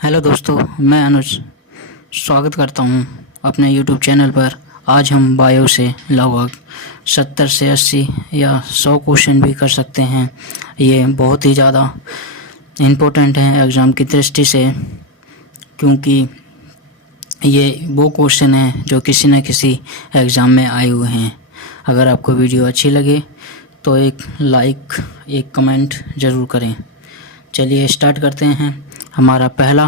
Hello दोस्तों, मैं अनुज स्वागत करता हूं अपने यूट्यूब चैनल पर। आज हम बायो से लगभग 70 से 80 या 100 क्वेश्चन भी कर सकते हैं। ये बहुत ही ज़्यादा इम्पोर्टेंट है एग्ज़ाम की दृष्टि से, क्योंकि ये वो क्वेश्चन हैं जो किसी न किसी एग्ज़ाम में आए हुए हैं। अगर आपको वीडियो अच्छी लगे तो एक लाइक, एक कमेंट ज़रूर करें। चलिए स्टार्ट करते हैं। हमारा पहला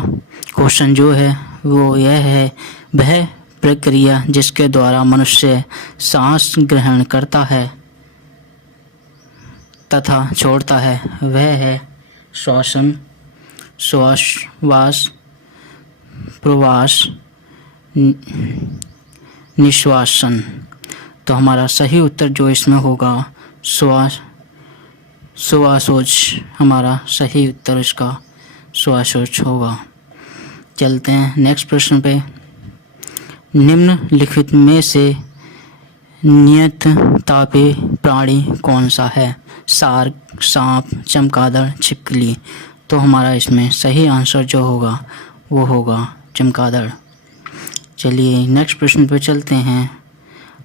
क्वेश्चन जो है वो यह है, वह प्रक्रिया जिसके द्वारा मनुष्य सांस ग्रहण करता है तथा छोड़ता है वह है श्वसन, श्वास, प्रवास, निश्वासन। तो हमारा सही उत्तर जो इसमें होगा श्वासोच। हमारा सही उत्तर इसका श्वासोच होगा। चलते हैं नेक्स्ट प्रश्न पे। निम्नलिखित में से नियत तापी प्राणी कौन सा है? शार्क, सांप, चमगादड़, छिपकली। तो हमारा इसमें सही आंसर जो होगा वो होगा चमगादड़। चलिए नेक्स्ट प्रश्न पे चलते हैं।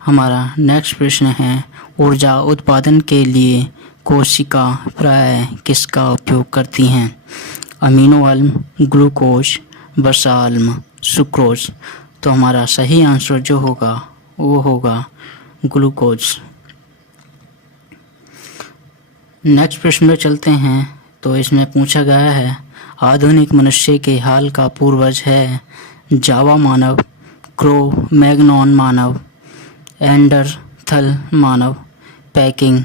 हमारा नेक्स्ट प्रश्न है, ऊर्जा उत्पादन के लिए कोशिका प्राय किसका उपयोग करती हैं? अमीनो अम्ल, ग्लूकोज, वसा अम्ल, सुक्रोज। तो हमारा सही आंसर जो होगा वो होगा ग्लूकोज। नेक्स्ट प्रश्न में चलते हैं। तो इसमें पूछा गया है, आधुनिक मनुष्य के हाल का पूर्वज है जावा मानव, क्रो मैग्नॉन मानव, एंडरथल मानव, पैकिंग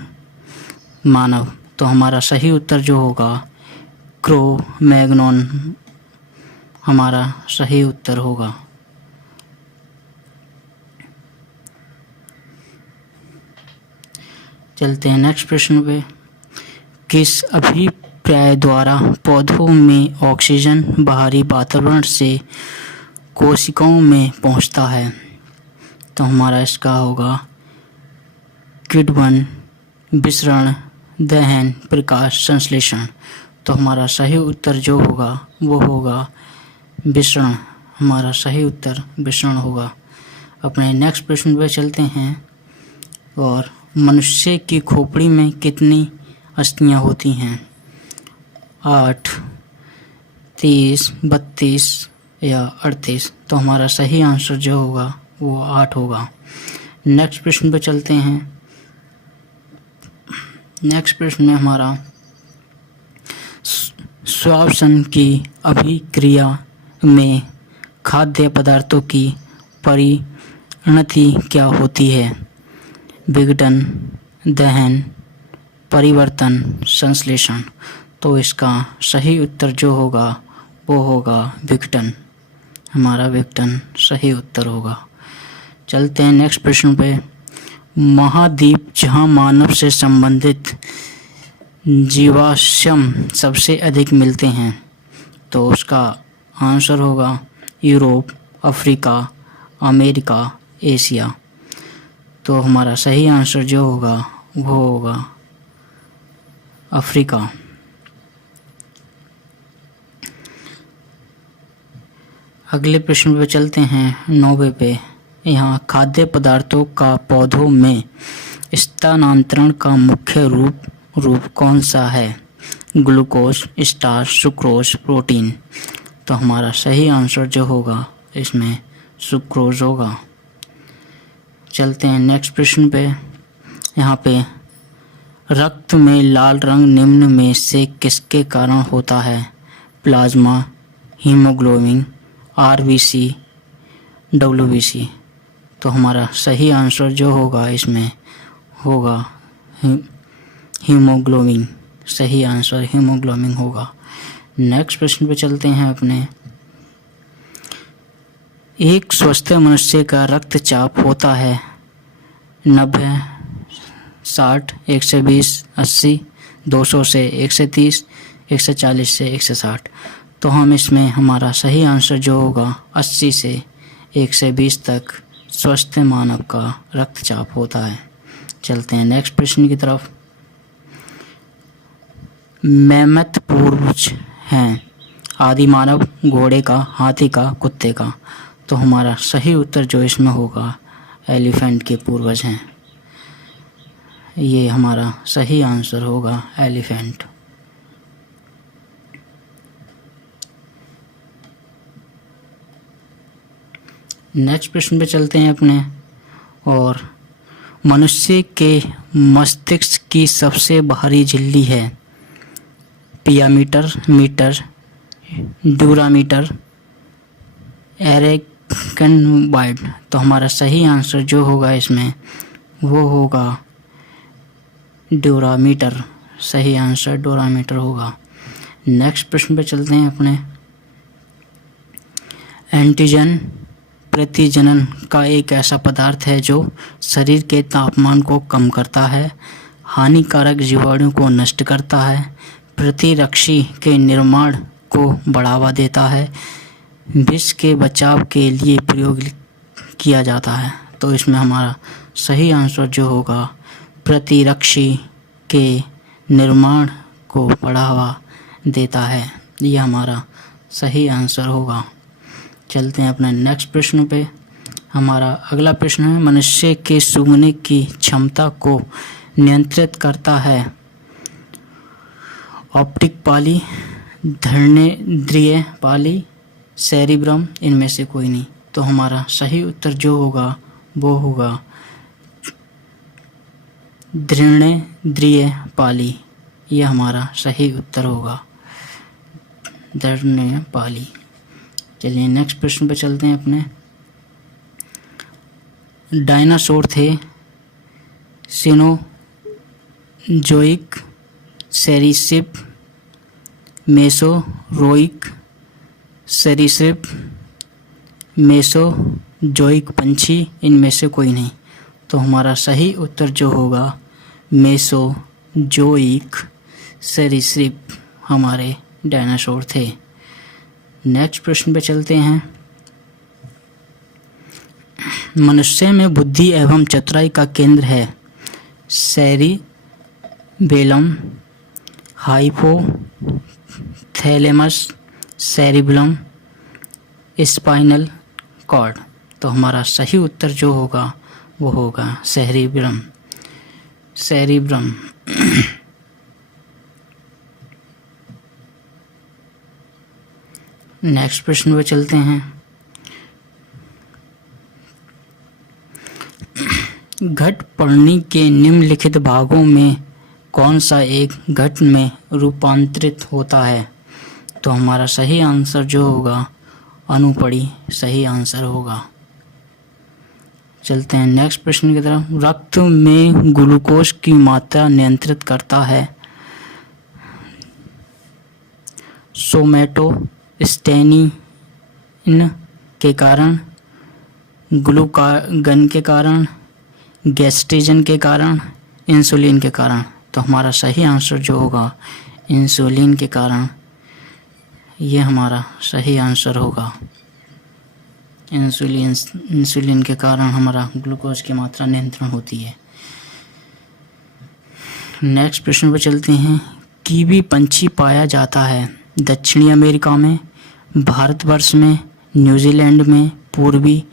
मानव। तो हमारा सही उत्तर जो होगा क्रो मैग्नॉन हमारा सही उत्तर होगा। चलते हैं नेक्स्ट प्रश्न पे। किस अभिप्राय द्वारा पौधों में ऑक्सीजन बाहरी वातावरण से कोशिकाओं में पहुंचता है? तो हमारा इसका होगा किण्वन, विसरण, दहन, प्रकाश संश्लेषण। तो हमारा सही उत्तर जो होगा वो होगा विसरण। हमारा सही उत्तर विसरण होगा। अपने नेक्स्ट प्रश्न पर चलते हैं। और मनुष्य की खोपड़ी में कितनी अस्थियां होती हैं? 8, 30, 32 या 38। तो हमारा सही आंसर जो होगा वो 8 होगा। नेक्स्ट प्रश्न पर चलते हैं। नेक्स्ट प्रश्न में हमारा श्वसन की अभिक्रिया में खाद्य पदार्थों की परिणति क्या होती है? विघटन, दहन, परिवर्तन, संश्लेषण। तो इसका सही उत्तर जो होगा वो होगा विघटन। हमारा विघटन सही उत्तर होगा। चलते हैं नेक्स्ट प्रश्न पे। महाद्वीप जहां मानव से संबंधित जीवाश्म सबसे अधिक मिलते हैं? तो उसका आंसर होगा यूरोप, अफ्रीका, अमेरिका, एशिया। तो हमारा सही आंसर जो होगा वो होगा अफ्रीका। अगले प्रश्न पे चलते हैं 9वें पे। यहाँ खाद्य पदार्थों का पौधों में स्थानांतरण का मुख्य रूप कौन सा है? Glucose, starch, sucrose, protein. तो हमारा सही आंसर जो होगा इसमें सुक्रोज होगा। चलते हैं नेक्स्ट प्रश्न पे। यहाँ पे रक्त में लाल रंग निम्न में से किसके कारण होता है? Plasma, haemoglobin, RBC, WBC. तो हमारा सही आंसर जो होगा इसमें होगा हीमोग्लोबिन। सही आंसर हीमोग्लोबिन होगा। नेक्स्ट प्रश्न पे चलते हैं अपने। एक स्वस्थ मनुष्य का रक्तचाप होता है 90, 60, 120, 80, 200 से 130, 140 से 160। तो हम इसमें हमारा सही आंसर जो होगा 80 से 120 तक स्वस्थ मानव का रक्तचाप होता है। चलते हैं नेक्स्ट प्रश्न की तरफ। मैमथ पूर्वज हैं आदि मानव, घोड़े का, हाथी का, कुत्ते का। तो हमारा सही उत्तर जो इसमें होगा एलिफेंट के पूर्वज हैं। ये हमारा सही आंसर होगा एलिफेंट। नेक्स्ट प्रश्न पे चलते हैं अपने। और मनुष्य के मस्तिष्क की सबसे भारी झिल्ली है पियामीटर, मीटर, ड्यूरामीटर, एरेकनवाइड। तो हमारा सही आंसर जो होगा इसमें वो होगा ड्यूरामीटर। सही आंसर ड्यूरामीटर होगा। नेक्स्ट प्रश्न पे चलते हैं अपने। एंटीजन प्रतिजनन का एक ऐसा पदार्थ है जो शरीर के तापमान को कम करता है, हानिकारक जीवाणु को नष्ट करता है, प्रतिरक्षी के निर्माण को बढ़ावा देता है, विष के बचाव के लिए प्रयोग किया जाता है। तो इसमें हमारा सही आंसर जो होगा प्रतिरक्षी के निर्माण को बढ़ावा देता है। यह हमारा सही आंसर होगा। चलते हैं अपने नेक्स्ट प्रश्न पे। हमारा अगला प्रश्न है मनुष्य के सूंघने की क्षमता को नियंत्रित करता है ऑप्टिक पाली, घ्राणेंद्रिय पाली, सेरिब्रम, इनमें से कोई नहीं। तो हमारा सही उत्तर जो होगा वो होगा घ्राणेंद्रिय पाली। यह हमारा सही उत्तर होगा घ्राणेंद्रिय पाली। चलिए नेक्स्ट प्रश्न पे चलते हैं अपने। डायनासोर थे सिनोजोइक, सरीसृप, मेसोरोइक, सरीसृप, मेसोजोइक पंछी, इनमें से कोई नहीं। तो हमारा सही उत्तर जो होगा मेसोजोइक सरीसृप हमारे डायनासोर थे। नेक्स्ट प्रश्न पे चलते हैं। मनुष्य में बुद्धि एवं चतुराई का केंद्र है cerebellum, hypothalamus, cerebellum, spinal cord. तो हमारा सही उत्तर जो होगा वो होगा सेरिब्रम। सेरिब्रम। नेक्स्ट प्रश्न पे चलते हैं। घट प्रणाली के निम्नलिखित भागों में कौन सा एक घट में रूपांतरित होता है? तो हमारा सही आंसर जो होगा अनुपड़ी सही आंसर होगा। चलते हैं नेक्स्ट प्रश्न की तरफ। रक्त में ग्लूकोज की मात्रा नियंत्रित करता है सोमैटोस्टेनिन के कारण, ग्लूकागन के कारण, गैस्ट्रोजन के कारण, इंसुलिन के कारण। तो हमारा सही आंसर जो होगा इंसुलिन के कारण। ये हमारा सही आंसर होगा इंसुलिन के कारण हमारा ग्लूकोज की मात्रा नियंत्रण होती है। नेक्स्ट प्रश्न पर चलते हैं। कीवी पंछी पाया जाता है दक्षिणी अमेरिका में, भारतवर्ष में, न्यूजीलैंड में, पूर्वी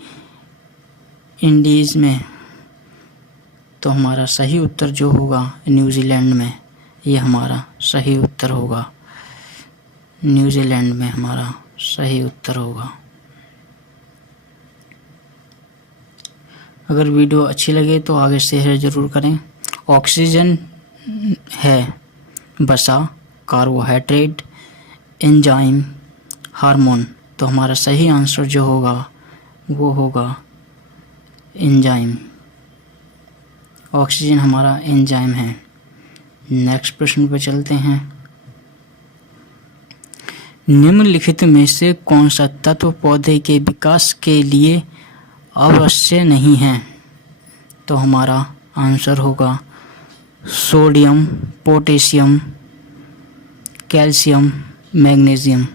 इंडीज़ में। तो हमारा सही उत्तर जो होगा न्यूजीलैंड में। ये हमारा सही उत्तर होगा न्यूजीलैंड में हमारा सही उत्तर होगा। अगर वीडियो अच्छी लगे तो आगे शेयर ज़रूर करें। ऑक्सीजन है वसा, कार्बोहाइड्रेट, एंजाइम, हार्मोन। तो हमारा सही आंसर जो होगा वो होगा एंजाइम। ऑक्सीजन हमारा एंजाइम है। नेक्स्ट प्रश्न पर चलते हैं। निम्नलिखित में से कौन सा तत्व पौधे के विकास के लिए अवश्य नहीं है? तो हमारा आंसर होगा सोडियम, पोटेशियम, कैल्शियम, मैग्नीशियम।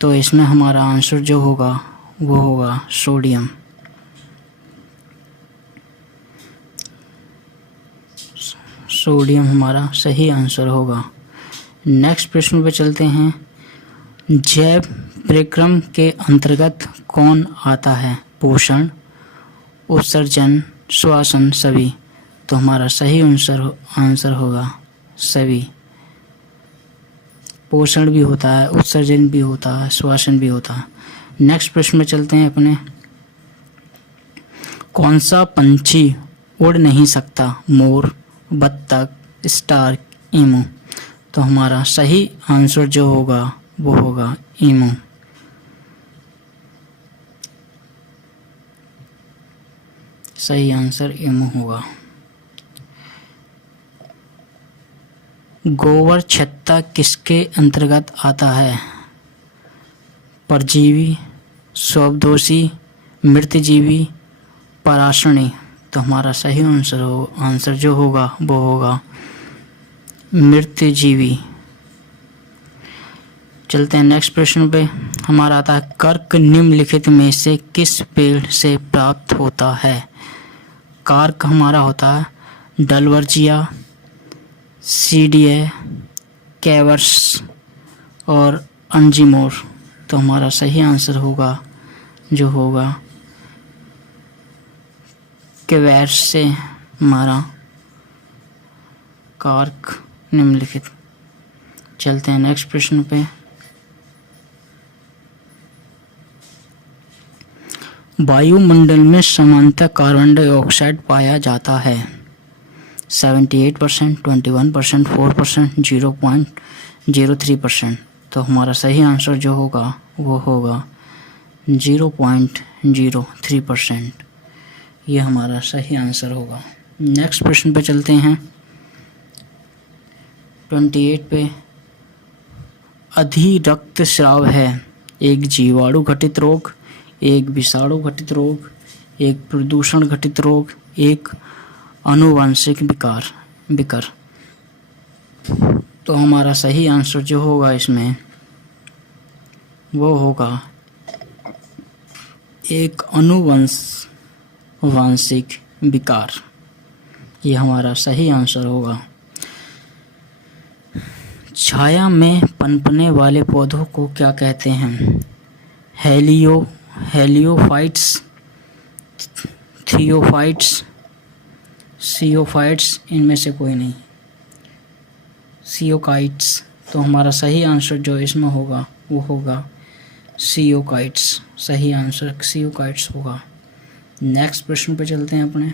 तो इसमें हमारा आंसर जो होगा वो होगा सोडियम। सोडियम हमारा सही आंसर होगा। नेक्स्ट प्रश्न पे चलते हैं। जैव परिक्रम के अंतर्गत कौन आता है? पोषण, उत्सर्जन, श्वसन, सभी। तो हमारा सही आंसर होगा सभी। पोषण भी होता है, उत्सर्जन भी होता है, श्वसन भी होता है। नेक्स्ट प्रश्न में चलते हैं अपने। कौन सा पंछी उड़ नहीं सकता? मोर, बत्तख, स्टार, ईमू। तो हमारा सही आंसर जो होगा वो होगा ईमू। सही आंसर ईमू होगा। गोबर छत्ता किसके अंतर्गत आता है? परजीवी, स्वदेशी, मृतजीवी, पराशरणी। तो हमारा सही आंसर जो होगा वो होगा मृतजीवी। चलते हैं नेक्स्ट प्रश्न पे। हमारा आता है कर्क निम्नलिखित में से किस पेड़ से प्राप्त होता है? कार्क हमारा होता है डलवर्जिया, सीडिया, कैवर्स और अंजीमोर। तो हमारा सही आंसर होगा जो होगा कैवर्स से हमारा कार्क निम्नलिखित। चलते हैं नेक्स्ट प्रश्न पे। वायुमंडल में सामान्यतः कार्बन डाइऑक्साइड पाया जाता है? 78%, 21%, 4%, 0.03%। तो हमारा सही आंसर जो होगा वो होगा 0.03%। ये हमारा सही आंसर होगा। नेक्स्ट प्रश्न पे चलते हैं 28 पे। अधिरक्तस्राव है एक जीवाणु घटित रोग, एक विषाणु घटित रोग, एक प्रदूषण घटित रोग, एक आनुवंशिक विकार। तो हमारा सही आंसर जो होगा इसमें वो होगा एक आनुवंशिक विकार। ये हमारा सही आंसर होगा। छाया में पनपने वाले पौधों को क्या कहते हैं? हेलियोफाइट्स, थियोफाइट्स, सियोफाइट्स, इनमें से कोई नहीं, सियोकाइट्स। तो हमारा सही आंसर जो इसमें होगा वो होगा सियोकाइट्स। सही आंसर सियोकाइट्स होगा। नेक्स्ट प्रश्न पे चलते हैं अपने।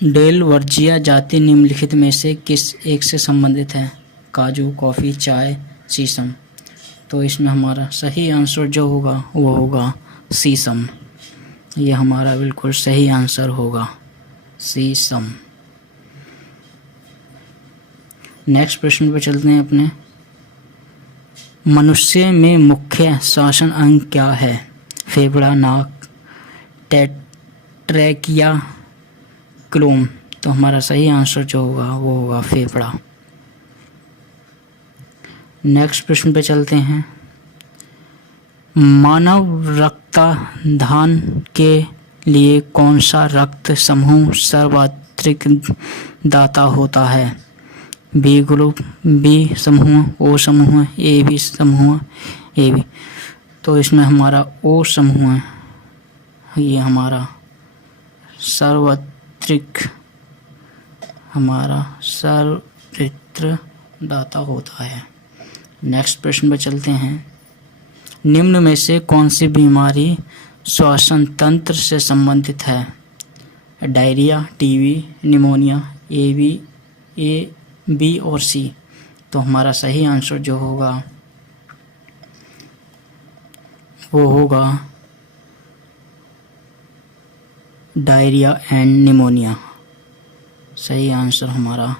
डेलवर्जिया जाति निम्नलिखित में से किस एक से संबंधित है? काजू, कॉफ़ी, चाय, शीशम। तो इसमें हमारा सही आंसर जो होगा वो होगा शीशम। ये हमारा बिल्कुल सही आंसर होगा शीशम। नेक्स्ट प्रश्न पे चलते हैं अपने। मनुष्य में मुख्य श्वसन अंग क्या है? फेफड़ा, नाक, ट्रैकिया, क्लोम। तो हमारा सही आंसर जो होगा वो होगा फेफड़ा। नेक्स्ट प्रश्न पे चलते हैं। मानव रक्तदान के लिए कौन सा रक्त समूह सर्वाधिक दाता होता है? बी ग्रुप, बी समूह, ओ समूह, ए बी समूह, ए बी। तो इसमें हमारा ओ समूह है, ये हमारा सर्वाधिक दाता होता है। नेक्स्ट प्रश्न पर चलते हैं। निम्न में से कौन सी बीमारी श्वसन तंत्र से संबंधित है? डायरिया, टीबी, निमोनिया, ए, बी और सी। तो हमारा सही आंसर जो होगा वो होगा डायरिया एंड निमोनिया। सही आंसर हमारा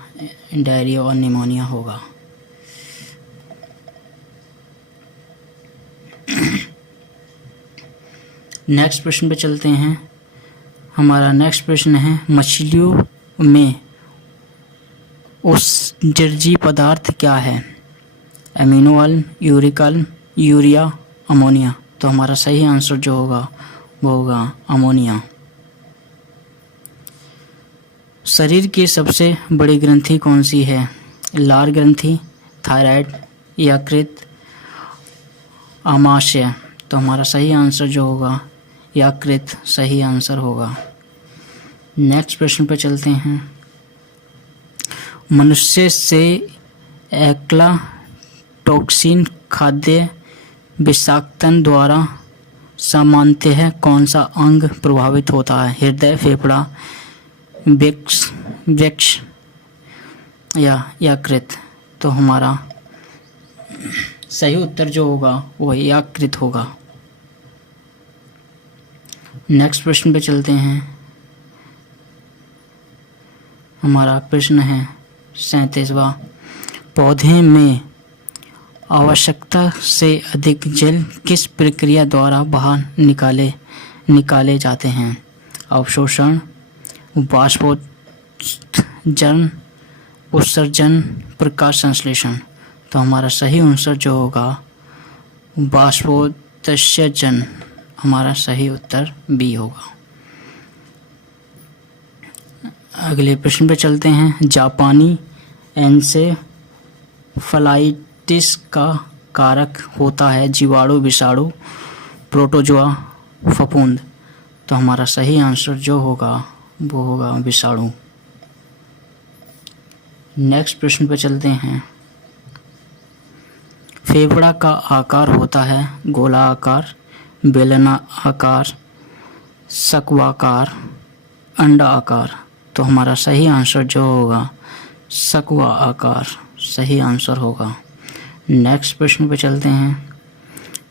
डायरिया और निमोनिया होगा। नेक्स्ट प्रश्न पे चलते हैं। हमारा नेक्स्ट प्रश्न है मछलियों में उत्सर्जी पदार्थ क्या है? एमिनो अम्ल, यूरिक अम्ल, यूरिया, अमोनिया। तो हमारा सही आंसर जो होगा वो होगा अमोनिया। शरीर की सबसे बड़ी ग्रंथि कौन सी है? लार ग्रंथि, थायराइड, यकृत, आमाशय। तो हमारा सही आंसर जो होगा यकृत सही आंसर होगा। नेक्स्ट प्रश्न पर चलते हैं। मनुष्य से एकला टॉक्सिन खाद्य विषाक्तन द्वारा सामान्यतः कौन सा अंग प्रभावित होता है? हृदय, फेफड़ा, वृक्ष या यकृत। तो हमारा सही उत्तर जो होगा वो यकृत होगा। नेक्स्ट प्रश्न पे चलते हैं। हमारा प्रश्न है 37वां। पौधे में आवश्यकता से अधिक जल किस प्रक्रिया द्वारा बाहर निकाले जाते हैं? अवशोषण, वाष्पोत्सर्जन, उत्सर्जन, प्रकाश संश्लेषण। तो हमारा सही आंसर जो होगा वाष्पोत्सर्जन, हमारा सही उत्तर बी होगा। अगले प्रश्न पे चलते हैं। जापानी एन्सेफलाइटिस का कारक होता है जीवाणु, विषाणु, प्रोटोजोआ, फफूंद। तो हमारा सही आंसर जो होगा वो होगा विषाणु। नेक्स्ट प्रश्न पे चलते हैं। फेफड़ा का आकार होता है गोलाकार, बेलना आकार, शंक्वाकार, अंडा आकार। तो हमारा सही आंसर जो होगा शंक्वा आकार सही आंसर होगा। नेक्स्ट प्रश्न पे चलते हैं।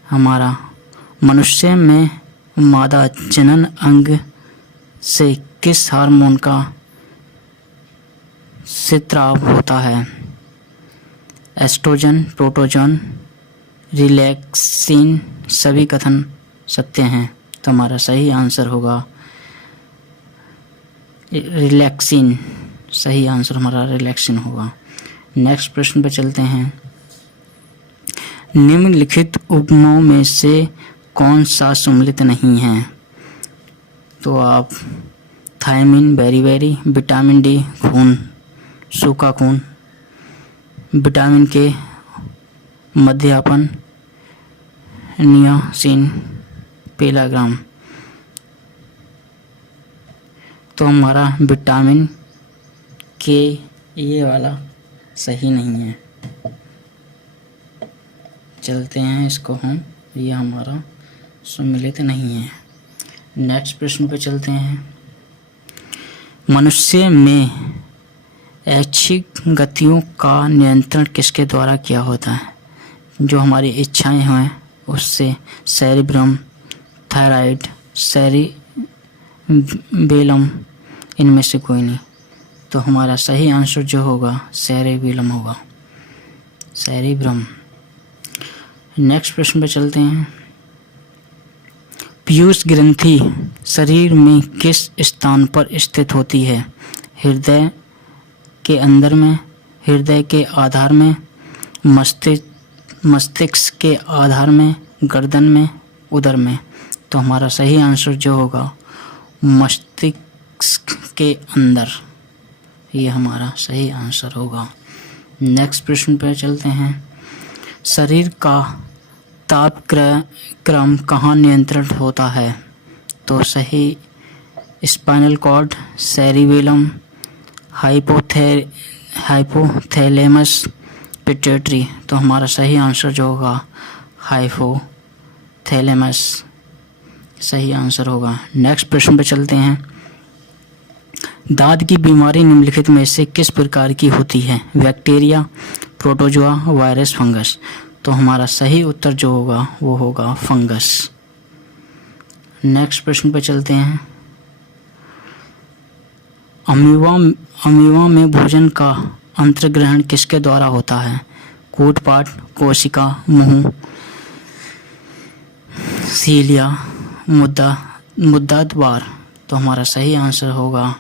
हमारा मनुष्य में मादा जनन अंग से किस हार्मोन का स्राव होता है? एस्ट्रोजन, प्रोटोजन, रिलैक्सिन। सभी कथन सत्य हैं। तो हमारा सही आंसर होगा रिलैक्सिन, सही आंसर हमारा रिलैक्सिन होगा। नेक्स्ट प्रश्न पे चलते हैं। निम्नलिखित उपमाओं में से कौन सा सम्मिलित नहीं है? तो आप थायमिन, बेरी, विटामिन डी, खून, सूखा खून, विटामिन के मध्यापन, नियासिन, पेलाग्राम। तो हमारा विटामिन के ये वाला सही नहीं है। चलते हैं इसको हम, ये हमारा सम्मिलित नहीं है। नेक्स्ट प्रश्न पे चलते हैं। मनुष्य में ऐच्छिक गतियों का नियंत्रण किसके द्वारा किया होता है? जो हमारी इच्छाएं हैं उससे सेरिब्रम, थायराइड, सेरिबेलम, इनमें से कोई नहीं। तो हमारा सही आंसर जो होगा सेरिबेलम होगा, सेरिब्रम। नेक्स्ट प्रश्न पे चलते हैं। पीयूष ग्रंथि शरीर में किस स्थान पर स्थित होती है? हृदय के अंदर में, हृदय के आधार में, मस्तिष्क के आधार में, गर्दन में, उदर में। तो हमारा सही आंसर जो होगा मस्तिष्क के अंदर, ये हमारा सही आंसर होगा। नेक्स्ट प्रश्न पर चलते हैं। शरीर का तापक्रम कहाँ नियंत्रित होता है? तो सही spinal cord, cerebellum, hypothalamus, pituitary. तो हमारा सही आंसर जो होगा हाइपोथैलेमस सही आंसर होगा। नेक्स्ट प्रश्न पे चलते हैं। दांत की बीमारी निम्नलिखित में से किस प्रकार की होती है? Bacteria, protozoa, virus, fungus. तो हमारा सही उत्तर जो होगा वो होगा फंगस। नेक्स्ट प्रश्न पे चलते हैं। अमीबा में भोजन का अंतर्ग्रहण किसके द्वारा होता है? कूटपाट, कोशिका, मुंह, सीलिया, मुद्दा द्वार। तो हमारा सही आंसर होगा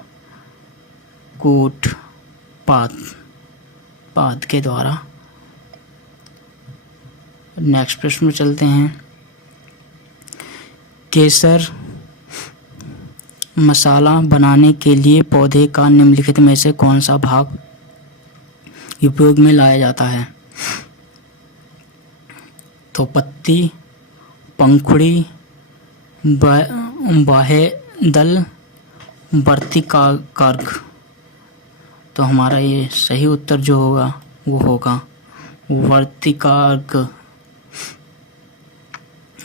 कूटपाद के द्वारा। नेक्स्ट प्रश्न में चलते हैं। केसर मसाला बनाने के लिए पौधे का निम्नलिखित में से कौन सा भाग उपयोग में लाया जाता है? तो पत्ती, पंखुड़ी, बाह्य दल, वर्तिकाग्र। तो हमारा ये सही उत्तर जो होगा वो होगा वर्तिकाग्र,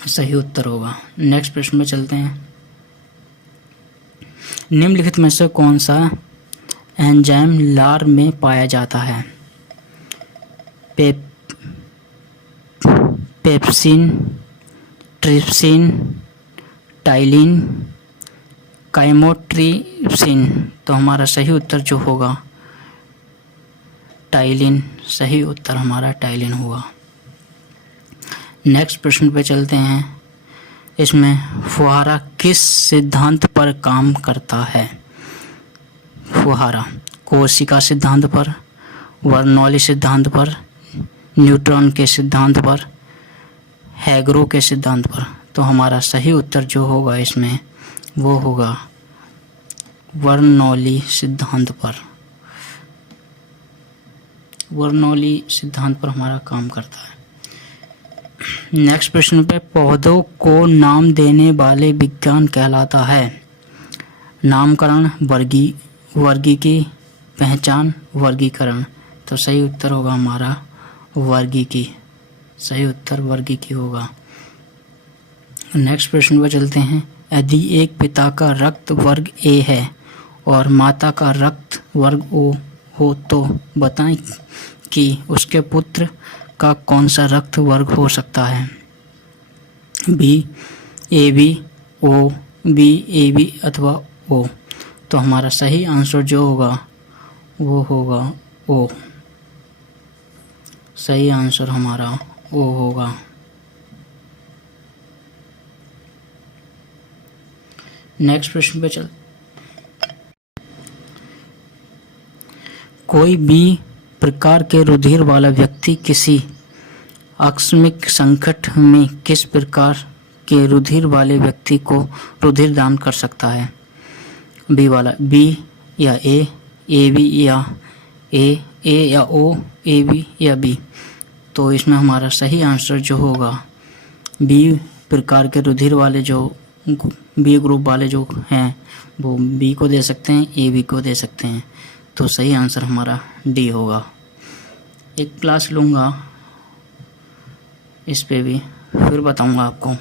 सही उत्तर होगा। नेक्स्ट प्रश्न में चलते हैं। निम्नलिखित में से कौन सा एंजाइम लार में पाया जाता है? Pepsin, trypsin, ptyalin, chymotrypsin. तो हमारा सही उत्तर जो होगा टाइलिन, सही उत्तर हमारा टाइलिन होगा। नेक्स्ट प्रश्न पे चलते हैं। इसमें फुहारा किस सिद्धांत पर काम करता है? फुहारा कोशिका सिद्धांत पर, बर्नौली सिद्धांत पर, न्यूट्रॉन के सिद्धांत पर, हैग्रो के सिद्धांत पर। तो हमारा सही उत्तर जो होगा इसमें वो होगा बर्नौली सिद्धांत पर। बर्नौली सिद्धांत पर हमारा काम करता है। नेक्स्ट प्रश्न पे पौधों को नाम देने वाले विज्ञान कहलाता है? नामकरण, वर्गीकी, पहचान, वर्गीकरण। तो सही उत्तर होगा हमारा वर्गीकी, सही उत्तर वर्गीकी होगा। नेक्स्ट प्रश्न पर चलते हैं। यदि एक पिता का रक्त वर्ग ए है और माता का रक्त वर्ग ओ हो तो बताएं कि उसके पुत्र का कौन सा रक्त वर्ग हो सकता है? B A B, O B A B अथवा ओ। तो हमारा सही आंसर जो होगा वो होगा ओ, सही आंसर हमारा ओ होगा। नेक्स्ट प्रश्न पे चल। कोई भी प्रकार के रुधिर वाला व्यक्ति किसी आकस्मिक संकट में किस प्रकार के रुधिर वाले व्यक्ति को रुधिर दान कर सकता है? बी वाला, बी या ए बी या ए या ओ, ए बी या बी। तो इसमें हमारा सही आंसर जो होगा बी प्रकार के रुधिर वाले, जो बी ग्रुप वाले जो हैं वो बी को दे सकते हैं, ए बी को दे सकते हैं। तो सही आंसर हमारा डी होगा। एक क्लास लूँगा इस पे भी, फिर बताऊँगा आपको।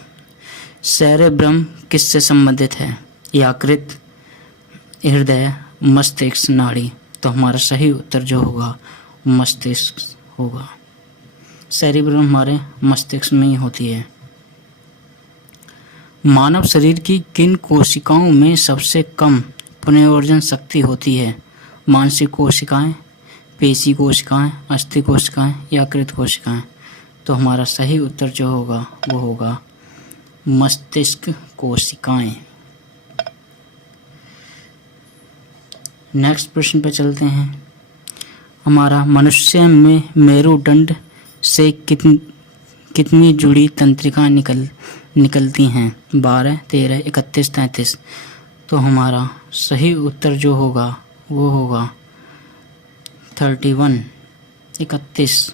सेरेब्रम किससे संबंधित है? यकृत, हृदय, मस्तिष्क, नाड़ी। तो हमारा सही उत्तर जो होगा मस्तिष्क होगा। सेरेब्रम हमारे मस्तिष्क में ही होती है। मानव शरीर की किन कोशिकाओं में सबसे कम पुनर्योजन शक्ति होती है? मांसिक कोशिकाएं, पेशी कोशिकाएं, अस्थि कोशिकाएं, यकृत कोशिकाएं। तो हमारा सही उत्तर जो होगा वो होगा मस्तिष्क कोशिकाएं। नेक्स्ट प्रश्न पे चलते हैं। हमारा मनुष्य में मेरुदंड से कितनी जुड़ी तंत्रिकाएं निकलती हैं? 12, 13, 31, 33। तो हमारा सही उत्तर जो होगा वो होगा 31, 31।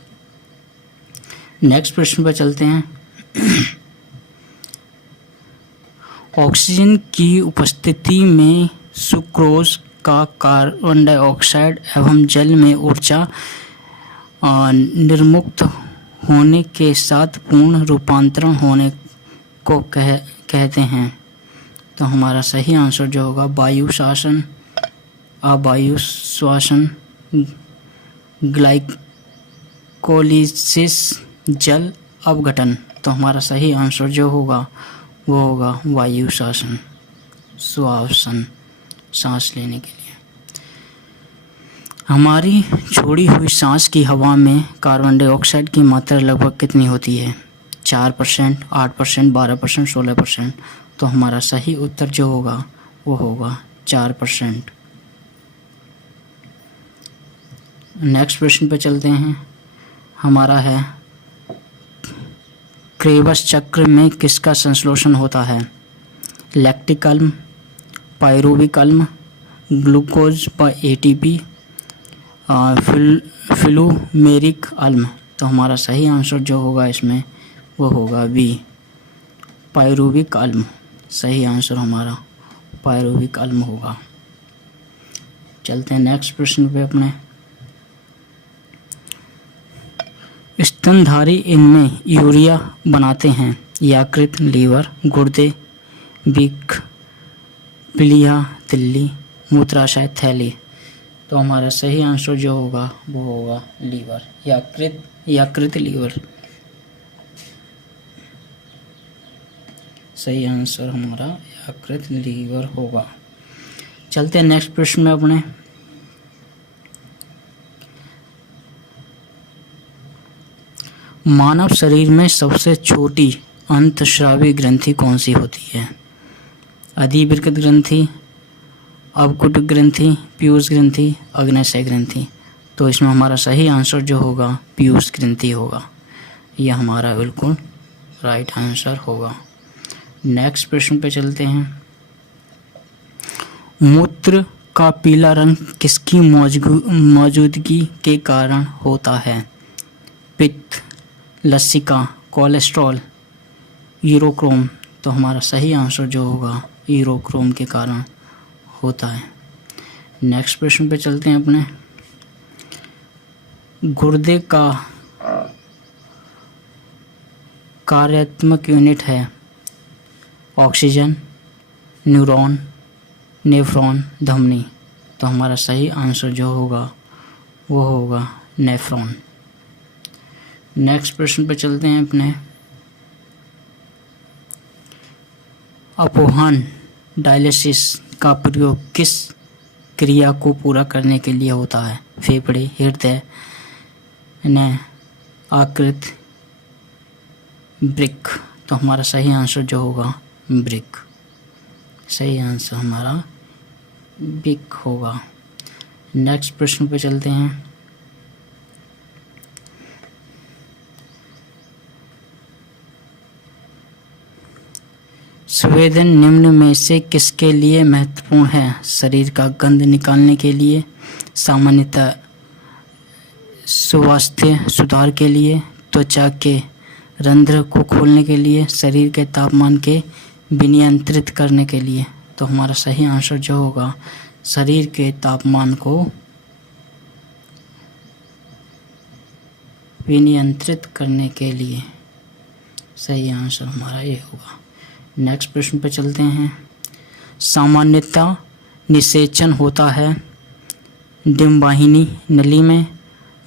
नेक्स्ट प्रश्न पर चलते हैं। ऑक्सीजन की उपस्थिति में सुक्रोज का कार्बन डाइऑक्साइड एवं जल में ऊर्जा निर्मुक्त होने के साथ पूर्ण रूपांतरण होने को कहते हैं। तो हमारा सही आंसर जो होगा वायु शासन, अवायु श्वसन, ग्लाइकोलिसिस, जल अपघटन। तो हमारा सही आंसर जो होगा वो होगा वायु शासन, श्वसन, सांस लेने के लिए। हमारी छोड़ी हुई सांस की हवा में कार्बन डाइऑक्साइड की मात्रा लगभग कितनी होती है? 4%, 8%, 12%, 16%। तो हमारा सही उत्तर जो होगा वो होगा 4%। नेक्स्ट प्रश्न पे चलते हैं। हमारा है क्रेबस चक्र में किसका संश्लेषण होता है? लैक्टिक अम्ल, पायरुविक अम्ल, ग्लूकोज व एटीपी, फिलूमेरिक अम्ल। तो हमारा सही आंसर जो होगा इसमें वो होगा बी, पायरुविक अम्ल। सही आंसर हमारा पायरुविक अम्ल होगा। चलते हैं नेक्स्ट प्रश्न पे अपने। स्तनधारी इनमें यूरिया बनाते हैं यकृत, लीवर, गुर्दे, वृक्क, प्लीहा, तिल्ली, मूत्राशय, थैली। तो हमारा सही आंसर जो होगा वो होगा लीवर, यकृत लीवर। सही आंसर हमारा यकृत लीवर होगा। चलते हैं नेक्स्ट प्रश्न में अपने। मानव शरीर में सबसे छोटी अंतःस्रावी ग्रंथि कौन सी होती है? अधिवृक्क ग्रंथि, अवकुट ग्रंथि, पीयूष ग्रंथि, अग्न्याशय ग्रंथि। तो इसमें हमारा सही आंसर जो होगा पीयूष ग्रंथि होगा। यह हमारा बिल्कुल राइट आंसर होगा। नेक्स्ट प्रश्न पे चलते हैं। मूत्र का पीला रंग किसकी मौजूदगी के कारण होता है? पित्त, लसिका, कोलेस्ट्रॉल, यूरोक्रोम। तो हमारा सही आंसर जो होगा यूरोक्रोम के कारण होता है। नेक्स्ट प्रश्न पे चलते हैं अपने। गुर्दे का कार्यात्मक यूनिट है ऑक्सीजन, न्यूरॉन, नेफ्रॉन, धमनी। तो हमारा सही आंसर जो होगा वो होगा नेफ्रॉन। नेक्स्ट प्रश्न पे चलते हैं अपने। अपोहन डायलिसिस का प्रयोग किस क्रिया को पूरा करने के लिए होता है? फेफड़े, हृदय, आकृत, वृक्क। तो हमारा सही आंसर जो होगा वृक्क। सही आंसर हमारा वृक्क होगा। नेक्स्ट प्रश्न पे चलते हैं। संवेदन निम्न में से किसके लिए महत्वपूर्ण है? शरीर का गंध निकालने के लिए, सामान्यतः स्वास्थ्य सुधार के लिए, त्वचा के रंध्र को खोलने के लिए, शरीर के तापमान के विनियंत्रित करने के लिए। तो हमारा सही आंसर जो होगा शरीर के तापमान को विनियंत्रित करने के लिए। सही आंसर हमारा ये होगा। नेक्स्ट प्रश्न पर चलते हैं। सामान्यतः निषेचन होता है डिम्बाहिनी नली में,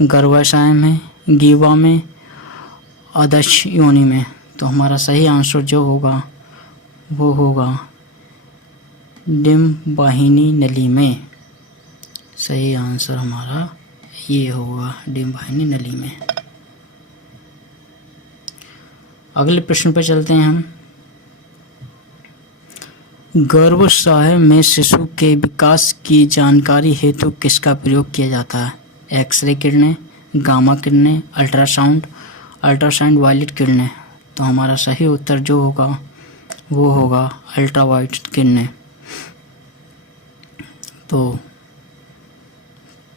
गर्भाशय में, ग्रीवा में, अधक्ष योनि में। तो हमारा सही आंसर जो होगा वो होगा डिम्बाहिनी नली में। सही आंसर हमारा ये होगा डिम्बाहिनी नली में। अगले प्रश्न पर चलते हैं हम। गर्भाशय में शिशु के विकास की जानकारी हेतु किसका प्रयोग किया जाता है? एक्सरे किरणें, गामा किरणें, अल्ट्रासाउंड वायलेट किरणें। तो हमारा सही उत्तर जो होगा वो होगा अल्ट्रावायलेट किरणें। तो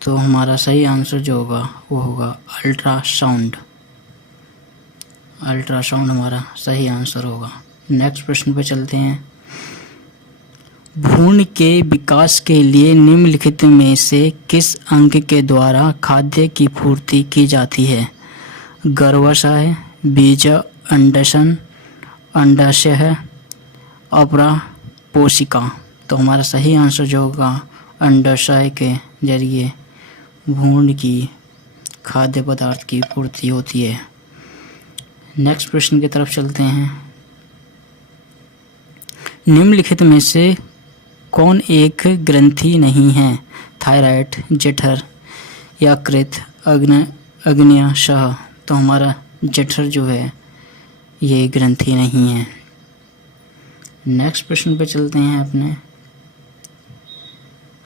हमारा सही आंसर जो होगा वो होगा अल्ट्रासाउंड हमारा सही आंसर होगा। नेक्स्ट प्रश्न पे चलते हैं। भ्रूण के विकास के लिए निम्नलिखित में से किस अंग के द्वारा खाद्य की पूर्ति की जाती है? गर्भाशय, बीज अंडाशय, अपरा पोशिका। तो हमारा सही आंसर जो होगा अंडाशय के जरिए भ्रूण की खाद्य पदार्थ की पूर्ति होती है। नेक्स्ट प्रश्न की तरफ चलते हैं। निम्नलिखित में से कौन एक ग्रंथि नहीं है? थायराइड, जठर, यकृत, अग्न्याशय। तो हमारा जठर जो है ये ग्रंथि नहीं है। नेक्स्ट प्रश्न पे चलते हैं अपने।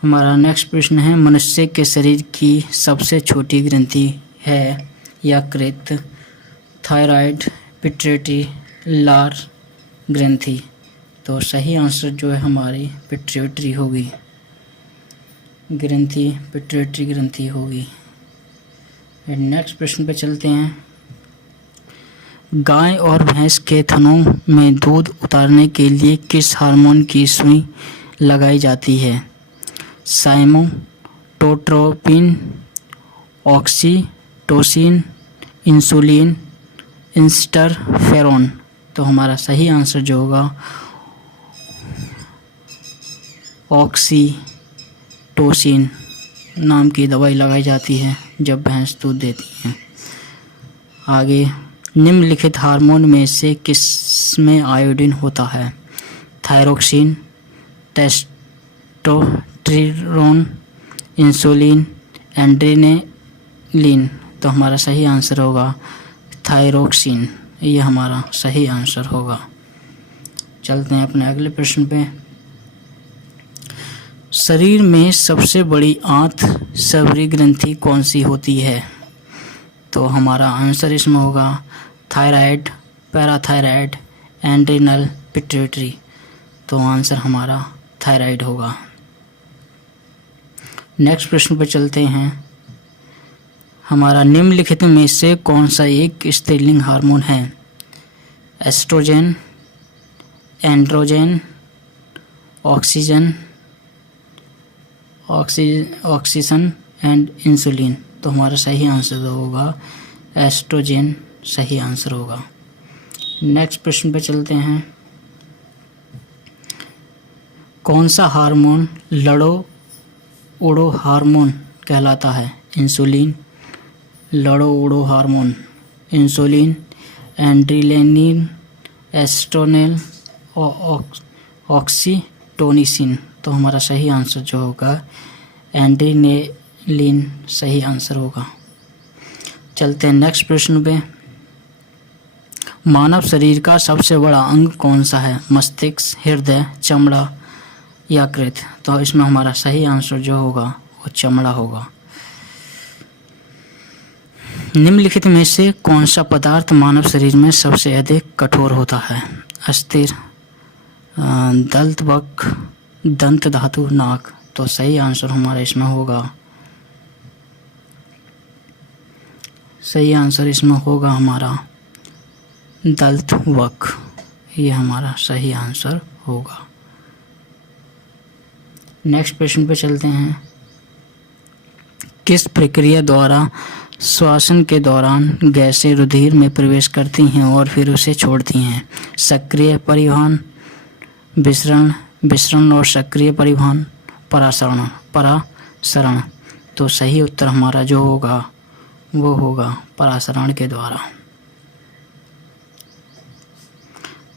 हमारा नेक्स्ट प्रश्न है। मनुष्य के शरीर की सबसे छोटी ग्रंथि है यकृत, थायराइड, पिट्यूटरी, लार ग्रंथि। तो सही आंसर जो है हमारी पिट्यूटरी होगी। ग्रंथि पिट्यूटरी ग्रंथि होगी। नेक्स्ट प्रश्न पे चलते हैं। गाय और भैंस के थनों में दूध उतारने के लिए किस हार्मोन की सुई लगाई जाती है? साइमोटोट्रोपिन, ऑक्सीटोसिन, इंसुलिन, इंटरफेरोन। तो हमारा सही आंसर जो होगा ऑक्सीटोसिन नाम की दवाई लगाई जाती है जब भैंस दूध देती है। आगे, निम्नलिखित हार्मोन में से किस में आयोडीन होता है? Thyroxine, testosterone, insulin, adrenaline. तो हमारा सही आंसर होगा थायरोक्सिन। ये हमारा सही आंसर होगा। चलते हैं अपने अगले प्रश्न पे। शरीर में सबसे बड़ी आंत शबरी ग्रंथि कौन सी होती है? तो हमारा आंसर इसमें होगा थायराइड, पैराथायराइड, एड्रिनल, पिट्यूटरी। तो आंसर हमारा थायराइड होगा। नेक्स्ट प्रश्न पर चलते हैं। हमारा निम्नलिखित में से कौन सा एक स्त्रीलिंग हार्मोन है? Oestrogen, androgen, oxygen and insulin. तो हमारा सही आंसर होगा एस्ट्रोजन सही आंसर होगा। नेक्स्ट प्रश्न पे चलते हैं। कौन सा हार्मोन लड़ो उड़ो हार्मोन कहलाता है? इंसुलिन, लड़ो उड़ो हार्मोन, इंसुलिन, एड्रेनालिन, एस्ट्रोनेल, ऑक्सीटोसिन। तो हमारा सही आंसर जो होगा एड्रेनालिन सही आंसर होगा। चलते हैं नेक्स्ट प्रश्न पे। मानव शरीर का सबसे बड़ा अंग कौन सा है? मस्तिष्क, हृदय, चमड़ा, यकृत। तो इसमें हमारा सही आंसर जो होगा वो चमड़ा होगा। निम्नलिखित में से कौन सा पदार्थ मानव शरीर में सबसे अधिक कठोर होता है? अस्थिर, दंतवक, दंत धातु, नाक। तो सही आंसर हमारा इसमें होगा हमारा दंतवक। ये हमारा सही आंसर होगा। नेक्स्ट प्रश्न पे चलते हैं। किस प्रक्रिया द्वारा श्वसन के दौरान गैसें रुधिर में प्रवेश करती हैं और फिर उसे छोड़ती हैं? सक्रिय परिवहन, विसरण और सक्रिय परिवहन, परासरण। तो सही उत्तर हमारा जो होगा वो होगा परासरण के द्वारा।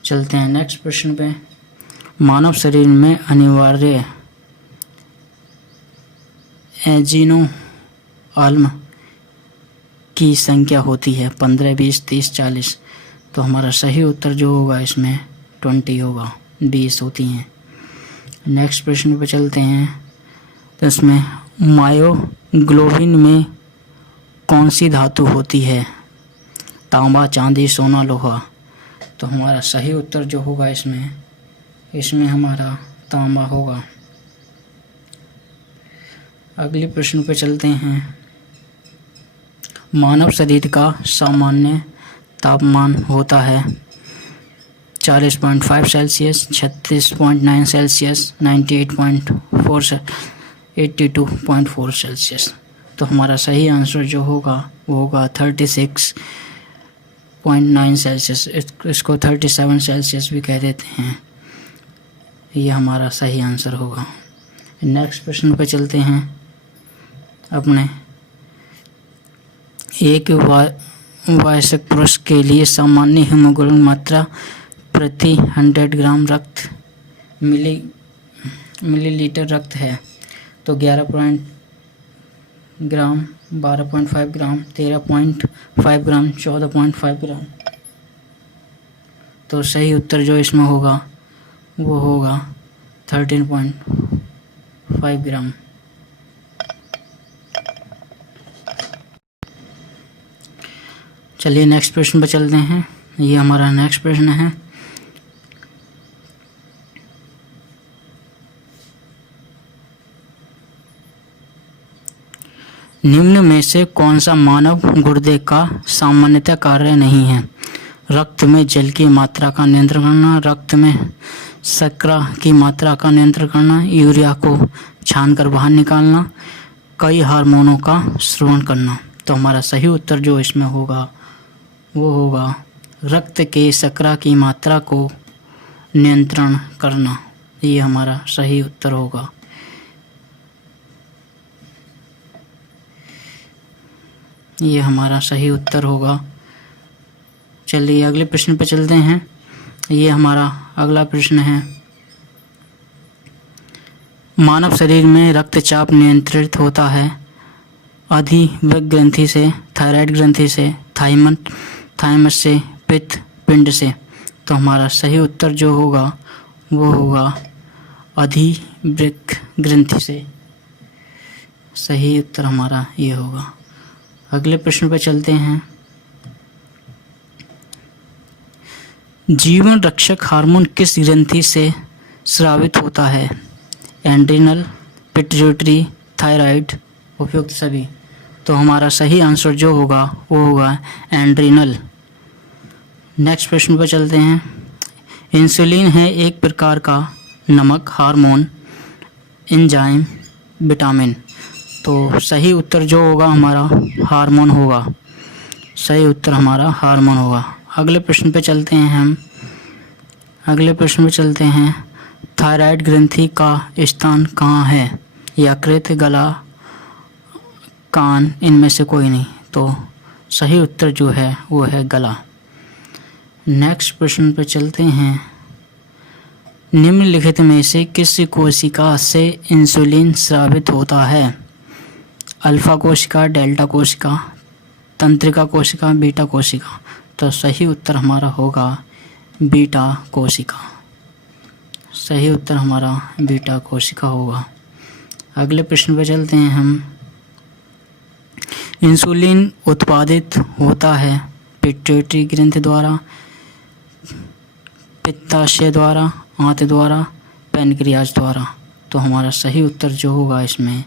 चलते हैं नेक्स्ट प्रश्न पे। मानव शरीर में अनिवार्य एंजियोस्पर्म की संख्या होती है 15, 20, 30, 40। तो हमारा सही उत्तर जो होगा इसमें 20 होगा, 20 होती हैं। नेक्स्ट प्रश्न पे चलते हैं। तो इसमें मायोग्लोबिन में कौन सी धातु होती है? तांबा, चांदी, सोना, लोहा। तो हमारा सही उत्तर जो होगा इसमें हमारा तांबा होगा। अगले प्रश्न पे चलते हैं। मानव शरीर का सामान्य तापमान होता है 40.5 सेल्सियस, 36.9 सेल्सियस, 98.4 82.4 सेल्सियस। तो हमारा सही आंसर जो होगा वो होगा 36.9 सेल्सियस। इसको 37 सेल्सियस भी कह देते हैं। ये हमारा सही आंसर होगा। नेक्स्ट प्रश्न पे चलते हैं। अपने एक वयस्क पुरुष के लिए सामान्य हीमोग्लोबिन मात्रा प्रति 100 ग्राम रक्त मिलीलीटर रक्त है। तो 11 ग्राम, 12.5 ग्राम, 13.5 ग्राम, 14.5 ग्राम। तो सही उत्तर जो इसमें होगा वो होगा 13.5 ग्राम। चलिए नेक्स्ट प्रश्न पर चलते हैं। ये हमारा नेक्स्ट प्रश्न है। निम्न में से कौन सा मानव गुर्दे का सामान्यतः कार्य नहीं है? रक्त में जल की मात्रा का नियंत्रण करना, रक्त में शर्करा की मात्रा का नियंत्रण करना, यूरिया को छानकर बाहर निकालना, कई हार्मोनों का श्रवण करना। तो हमारा सही उत्तर जो इसमें होगा वो होगा रक्त के शर्करा की मात्रा को नियंत्रण करना। ये हमारा सही उत्तर होगा। ये हमारा सही उत्तर होगा। चलिए अगले प्रश्न पे चलते हैं। ये हमारा अगला प्रश्न है, मानव शरीर में रक्तचाप नियंत्रित होता है अधिवृक्क ग्रंथि से, थायराइड ग्रंथि से, थाइमस से, पित्त पिंड से। तो हमारा सही उत्तर जो होगा वो होगा अधिवृक्क ग्रंथि से। सही उत्तर हमारा ये होगा। अगले प्रश्न पर चलते हैं, जीवन रक्षक हार्मोन किस ग्रंथि से स्रावित होता है? एड्रिनल, पिट्यूटरी, थायराइड, उपयुक्त सभी। तो हमारा सही आंसर जो होगा वो होगा एड्रिनल। नेक्स्ट प्रश्न पर चलते हैं, इंसुलिन है एक प्रकार का नमक, हार्मोन, एंजाइम, विटामिन। तो सही उत्तर जो होगा हमारा हार्मोन होगा। सही उत्तर हमारा हार्मोन होगा। अगले प्रश्न पे चलते हैं हम। अगले प्रश्न पे चलते हैं, थायराइड ग्रंथि का स्थान कहाँ है? यकृत, गला, कान, इनमें से कोई नहीं। तो सही उत्तर जो है वो है गला। नेक्स्ट प्रश्न पे चलते हैं, निम्नलिखित में से किस कोशिका से इंसुलिन स्रावित होता है? अल्फा कोशिका, डेल्टा कोशिका, तंत्रिका कोशिका, बीटा कोशिका। तो सही उत्तर हमारा होगा बीटा कोशिका। सही उत्तर हमारा बीटा कोशिका होगा। अगले प्रश्न पर चलते हैं हम, इंसुलिन उत्पादित होता है पिट्यूटरी ग्रंथि द्वारा, पित्ताशय द्वारा, आंत द्वारा, पैनक्रियाज द्वारा। तो हमारा सही उत्तर जो होगा इसमें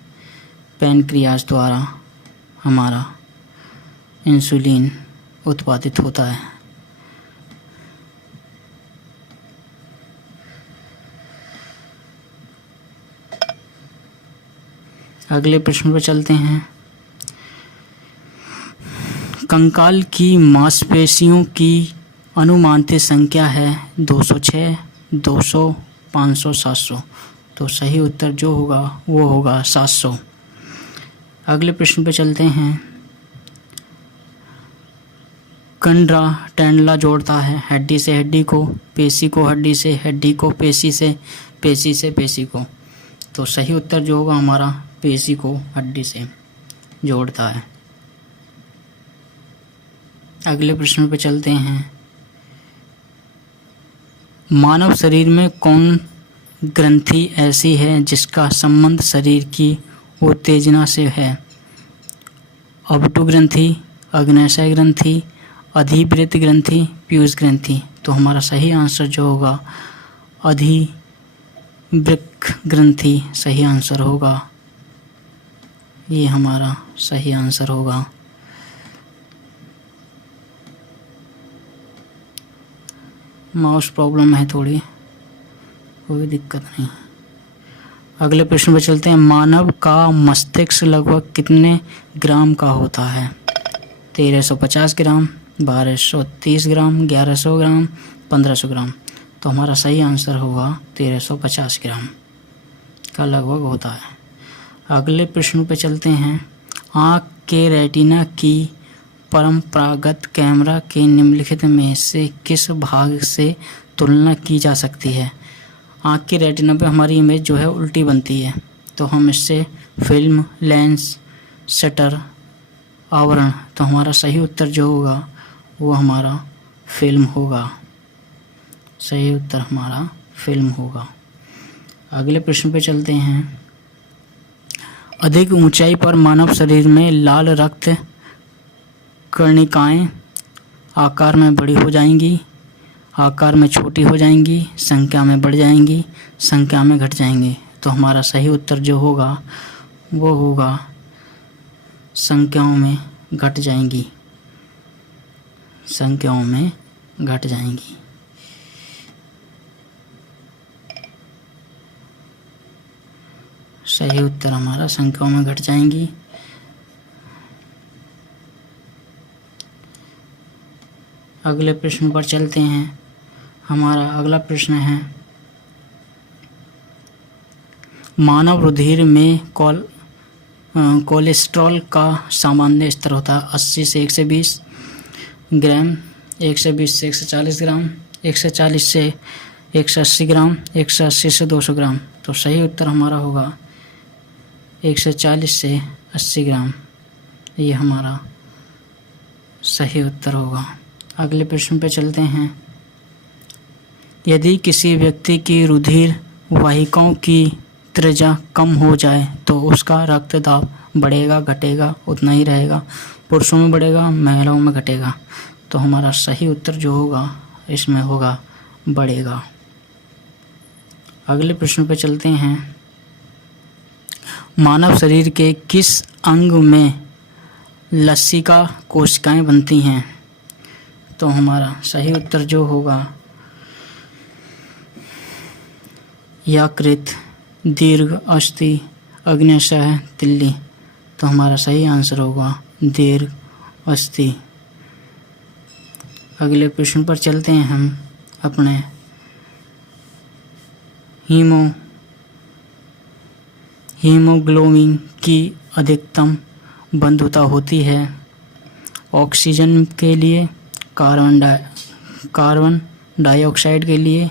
पैनक्रियाज द्वारा हमारा इंसुलिन उत्पादित होता है। अगले प्रश्न पर चलते हैं, कंकाल की मांसपेशियों की अनुमानित संख्या है 206, 200, 500, 700। तो सही उत्तर जो होगा वो होगा 700। अगले प्रश्न पर चलते हैं, कंडरा टेंडला जोड़ता है हड्डी से हड्डी को, पेशी को हड्डी से, हड्डी को पेशी से, पेशी से पेशी को। तो सही उत्तर जो होगा हमारा पेशी को हड्डी से जोड़ता है। अगले प्रश्न पे चलते हैं, मानव शरीर में कौन ग्रंथि ऐसी है जिसका संबंध शरीर की उत्तेजना से है? अबटू ग्रंथि, अग्न्याशय ग्रंथि, अधिवृत्त ग्रंथि, पीयूष ग्रंथि। तो हमारा सही आंसर जो होगा अधिवृक्क ग्रंथि सही आंसर होगा। ये हमारा सही आंसर होगा। माउस प्रॉब्लम है थोड़ी, कोई दिक्कत नहीं। अगले प्रश्न पर चलते हैं, मानव का मस्तिष्क लगभग कितने ग्राम का होता है? 1350 ग्राम, 1230 ग्राम, 1100 ग्राम, 1500 ग्राम। तो हमारा सही आंसर होगा 1350 ग्राम का लगभग होता है। अगले प्रश्न पे चलते हैं, आँख के रेटिना की परंपरागत कैमरा के निम्नलिखित में से किस भाग से तुलना की जा सकती है? आँख के रेटिना पे हमारी इमेज जो है उल्टी बनती है, तो हम इससे फिल्म, लेंस, शटर, आवरण। तो हमारा सही उत्तर जो होगा वो हमारा फिल्म होगा। सही उत्तर हमारा फिल्म होगा। अगले प्रश्न पे चलते हैं, अधिक ऊंचाई पर मानव शरीर में लाल रक्त कर्णिकाएं आकार में बड़ी हो जाएंगी, आकार में छोटी हो जाएंगी, संख्या में बढ़ जाएंगी, संख्या में घट जाएंगी। तो हमारा सही उत्तर जो होगा वो होगा संख्याओं में घट जाएंगी, संख्याओं में घट जाएंगी। सही उत्तर हमारा संख्याओं में घट जाएंगी। अगले प्रश्न पर चलते हैं। हमारा अगला प्रश्न है, मानव रुधिर में कोलेस्ट्रॉल का सामान्य स्तर होता है 80 से 120 ग्राम, 120 से 140 ग्राम, 140 से 180 ग्राम, 180 से 200 ग्राम। तो सही उत्तर हमारा होगा 140 से 80 ग्राम। ये हमारा सही उत्तर होगा। अगले प्रश्न पे चलते हैं। यदि किसी व्यक्ति की रुधिर वाहिकाओं की त्रिज्या कम हो जाए तो उसका रक्तदाब बढ़ेगा घटेगा? उतना ही रहेगा। पुरुषों में बढ़ेगा, महिलाओं में घटेगा? तो हमारा सही उत्तर जो होगा इसमें होगा बढ़ेगा। अगले प्रश्न पे चलते हैं। मानव शरीर के किस अंग में लसिका कोशिकाएं बनती हैं? तो हमारा सही उत्तर जो होगा यकृत, दीर्घ अस्थि, अग्न्याशय, तिल्ली। तो हमारा सही आंसर होगा दीर्घ अस्थि। अगले प्रश्न पर चलते हैं हम अपने। हीमोग्लोबिन की अधिकतम बंधुता होती है ऑक्सीजन के लिए, कार्बन डाइऑक्साइड के लिए,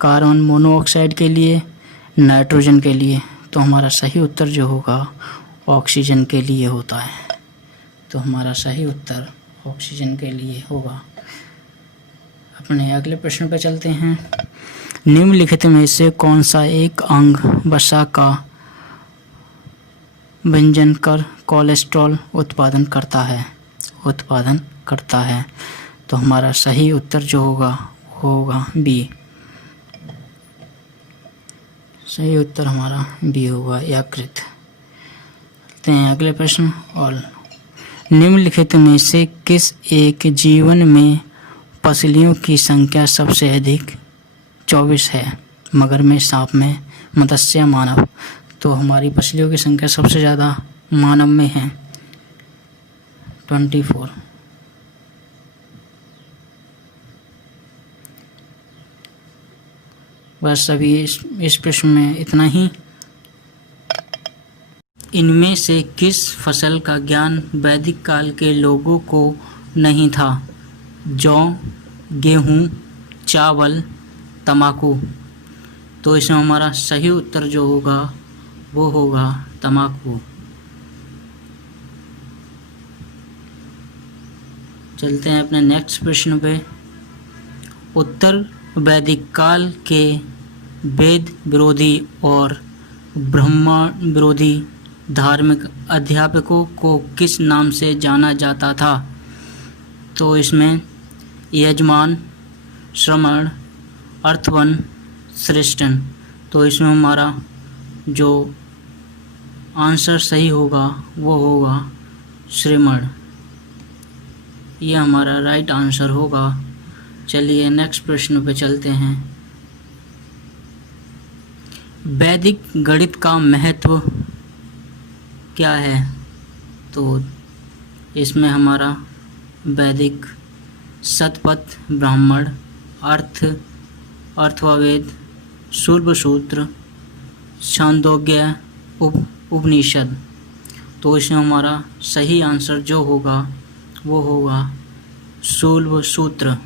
कार्बन मोनोऑक्साइड के लिए, नाइट्रोजन के लिए। तो हमारा सही उत्तर जो होगा ऑक्सीजन के लिए होता है। तो हमारा सही उत्तर ऑक्सीजन के लिए होगा। अपने अगले प्रश्न पर चलते हैं। निम्नलिखित में से कौन सा एक अंग वसा का विसर्जन कर कोलेस्ट्रॉल उत्पादन करता है? तो हमारा सही उत्तर जो होगा बी। सही उत्तर हमारा बी होगा यकृत। चलते हैं अगले प्रश्न। और निम्नलिखित में से किस एक जीवन में पसलियों की संख्या सबसे अधिक 24 है? मगरमच्छ, सांप में, मत्स्य, मानव। तो हमारी पसलियों की संख्या सबसे ज़्यादा मानव में है 24। बस अभी इस प्रश्न में इतना ही। इनमें से किस फसल का ज्ञान वैदिक काल के लोगों को नहीं था? जौ, गेहूँ, चावल, तंबाकू। तो इसमें हमारा सही उत्तर जो होगा वो होगा तंबाकू। चलते हैं अपने नेक्स्ट प्रश्न पे। उत्तर वैदिक काल के वेद विरोधी और ब्राह्मण विरोधी धार्मिक अध्यापकों को किस नाम से जाना जाता था? तो इसमें यजमान, श्रमण, अर्थवन, श्रेष्ठन। तो इसमें हमारा जो आंसर सही होगा वो होगा श्रमण। ये हमारा राइट आंसर होगा। चलिए नेक्स्ट प्रश्न पे चलते हैं। वैदिक गणित का महत्व क्या है? तो इसमें हमारा वैदिक शतपथ, ब्राह्मण, अथर्ववेद, सूर्यसूत्र, छांदोग्य, उपनिषद। तो इसमें हमारा सही आंसर जो होगा वो होगा सूर्यसूत्र।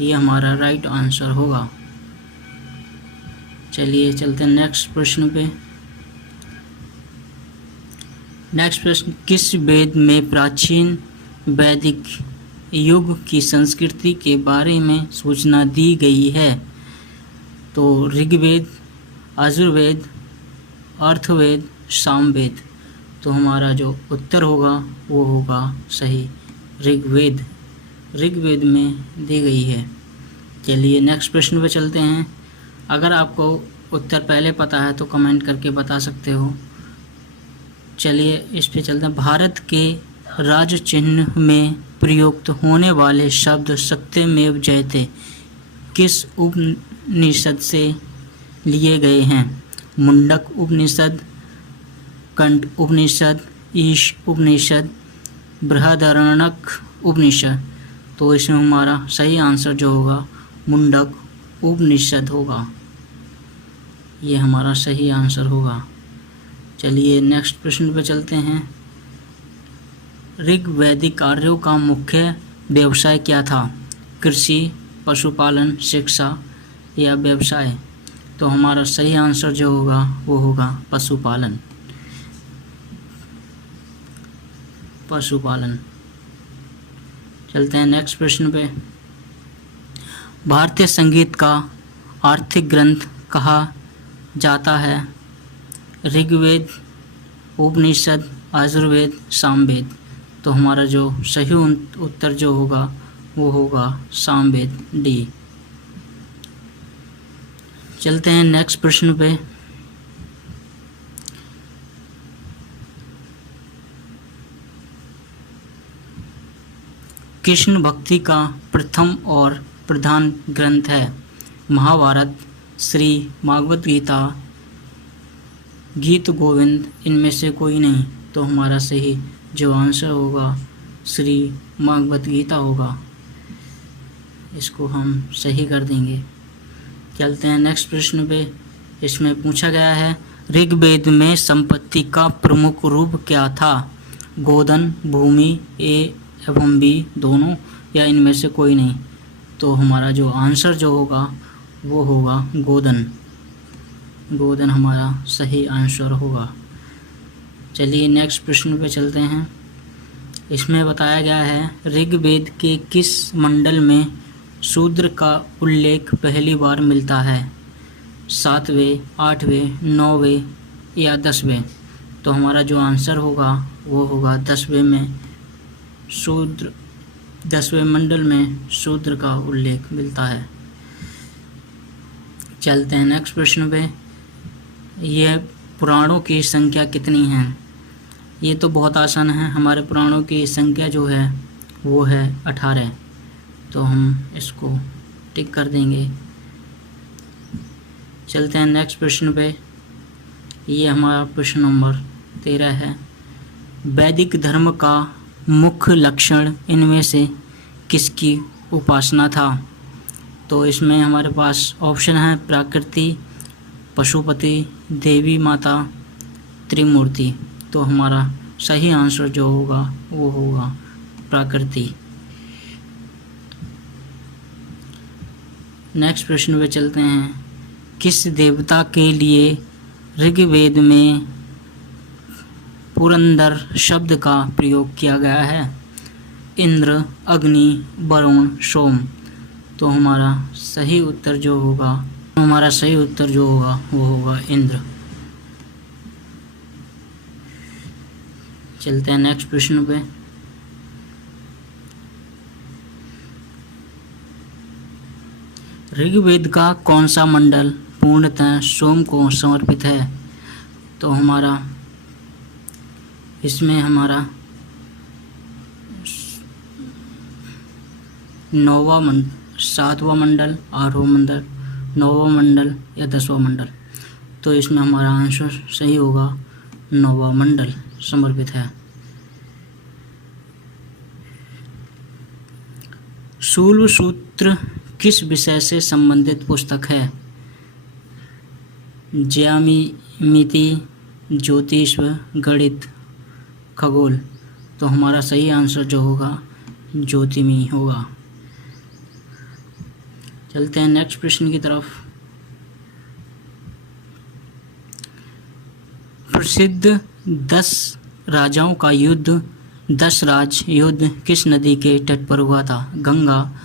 ये हमारा राइट आंसर होगा। चलिए चलते हैं नेक्स्ट प्रश्न पे। नेक्स्ट प्रश्न, किस वेद में प्राचीन वैदिक युग की संस्कृति के बारे में सूचना दी गई है? तो ऋग्वेद, यजुर्वेद, अथर्ववेद, सामवेद। तो हमारा जो उत्तर होगा वो होगा सही ऋग्वेद। ऋग्वेद में दी गई है। चलिए नेक्स्ट प्रश्न पे चलते हैं। अगर आपको उत्तर पहले पता है तो कमेंट करके बता सकते हो। चलिए इस पे चलते हैं। भारत के राज्य चिन्ह में प्रयुक्त होने वाले शब्द सत्यमेव जयते किस उपनिषद से लिए गए हैं? मुंडक उपनिषद, कंठ उपनिषद, ईश उपनिषद, बृहदारण्यक उपनिषद। तो इसमें हमारा सही आंसर जो होगा मुंडक उपनिषद होगा, ये हमारा सही आंसर होगा। चलिए नेक्स्ट प्रश्न पे चलते हैं। ऋग्वैदिक कार्यों का मुख्य व्यवसाय क्या था? कृषि, पशुपालन, शिक्षा या व्यवसाय? तो हमारा सही आंसर जो होगा वो होगा पशुपालन। पशुपालन। चलते हैं नेक्स्ट प्रश्न पे। भारतीय संगीत का आर्थिक ग्रंथ कहा जाता है? ऋग्वेद, उपनिषद, यजुर्वेद, सामवेद। तो हमारा जो सही उत्तर जो होगा वो होगा सामवेद, डी। चलते हैं नेक्स्ट प्रश्न पे। कृष्ण भक्ति का प्रथम और प्रधान ग्रंथ है? महाभारत, श्री भागवत गीता, गीत गोविंद, इनमें से कोई नहीं। तो हमारा सही जो आंसर होगा श्री भागवत गीता होगा, इसको हम सही कर देंगे। चलते हैं नेक्स्ट प्रश्न पे। इसमें पूछा गया है ऋग्वेद में संपत्ति का प्रमुख रूप क्या था? गोधन, भूमि, ए एवं बी दोनों, या इनमें से कोई नहीं। तो हमारा जो आंसर जो होगा वो होगा गोधन। गोधन हमारा सही आंसर होगा। चलिए नेक्स्ट प्रश्न पे चलते हैं। इसमें बताया गया है ऋग्वेद के किस मंडल में शूद्र का उल्लेख पहली बार मिलता है? 7वें, 8वें, 9वें या 10वें? तो हमारा जो आंसर होगा वो होगा 10वें में शूद्र, 10वें मंडल में शूद्र का उल्लेख मिलता है। चलते हैं नेक्स्ट प्रश्न पे। यह पुराणों की संख्या कितनी है? ये तो बहुत आसान है। हमारे पुराणों की संख्या जो है वो है 18। तो हम इसको टिक कर देंगे। चलते हैं नेक्स्ट प्रश्न पे। ये हमारा प्रश्न नंबर 13 है। वैदिक धर्म का मुख्य लक्षण इनमें से किसकी उपासना था? तो इसमें हमारे पास ऑप्शन है प्रकृति, पशुपति, देवी माता, त्रिमूर्ति। तो हमारा सही आंसर जो होगा वो होगा प्रकृति। नेक्स्ट प्रश्न पे चलते हैं। किस देवता के लिए ऋग्वेद में पुरंदर शब्द का प्रयोग किया गया है? इंद्र, अग्नि, वरुण, सोम। तो हमारा सही उत्तर जो होगा वो होगा इंद्र। चलते हैं नेक्स्ट प्रश्न पे। ऋग्वेद का कौन सा मंडल पूर्णतः सोम को समर्पित है? तो हमारा इसमें हमारा 9वां मंडल, 7वां मंडल, 8वां मंडल, 9वां मंडल या 10वां मंडल? तो इसमें हमारा आंसर सही होगा 9वां मंडल समर्पित है। शूल सूत्र किस विषय से संबंधित पुस्तक है? ज्यामिति, ज्योतिष, गणित, खगोल। तो हमारा सही आंसर जो होगा ज्योतिषी होगा। चलते हैं नेक्स्ट प्रश्न की तरफ। प्रसिद्ध 10 राजाओं का युद्ध, 10 राज युद्ध किस नदी के तट पर हुआ था? गंगा,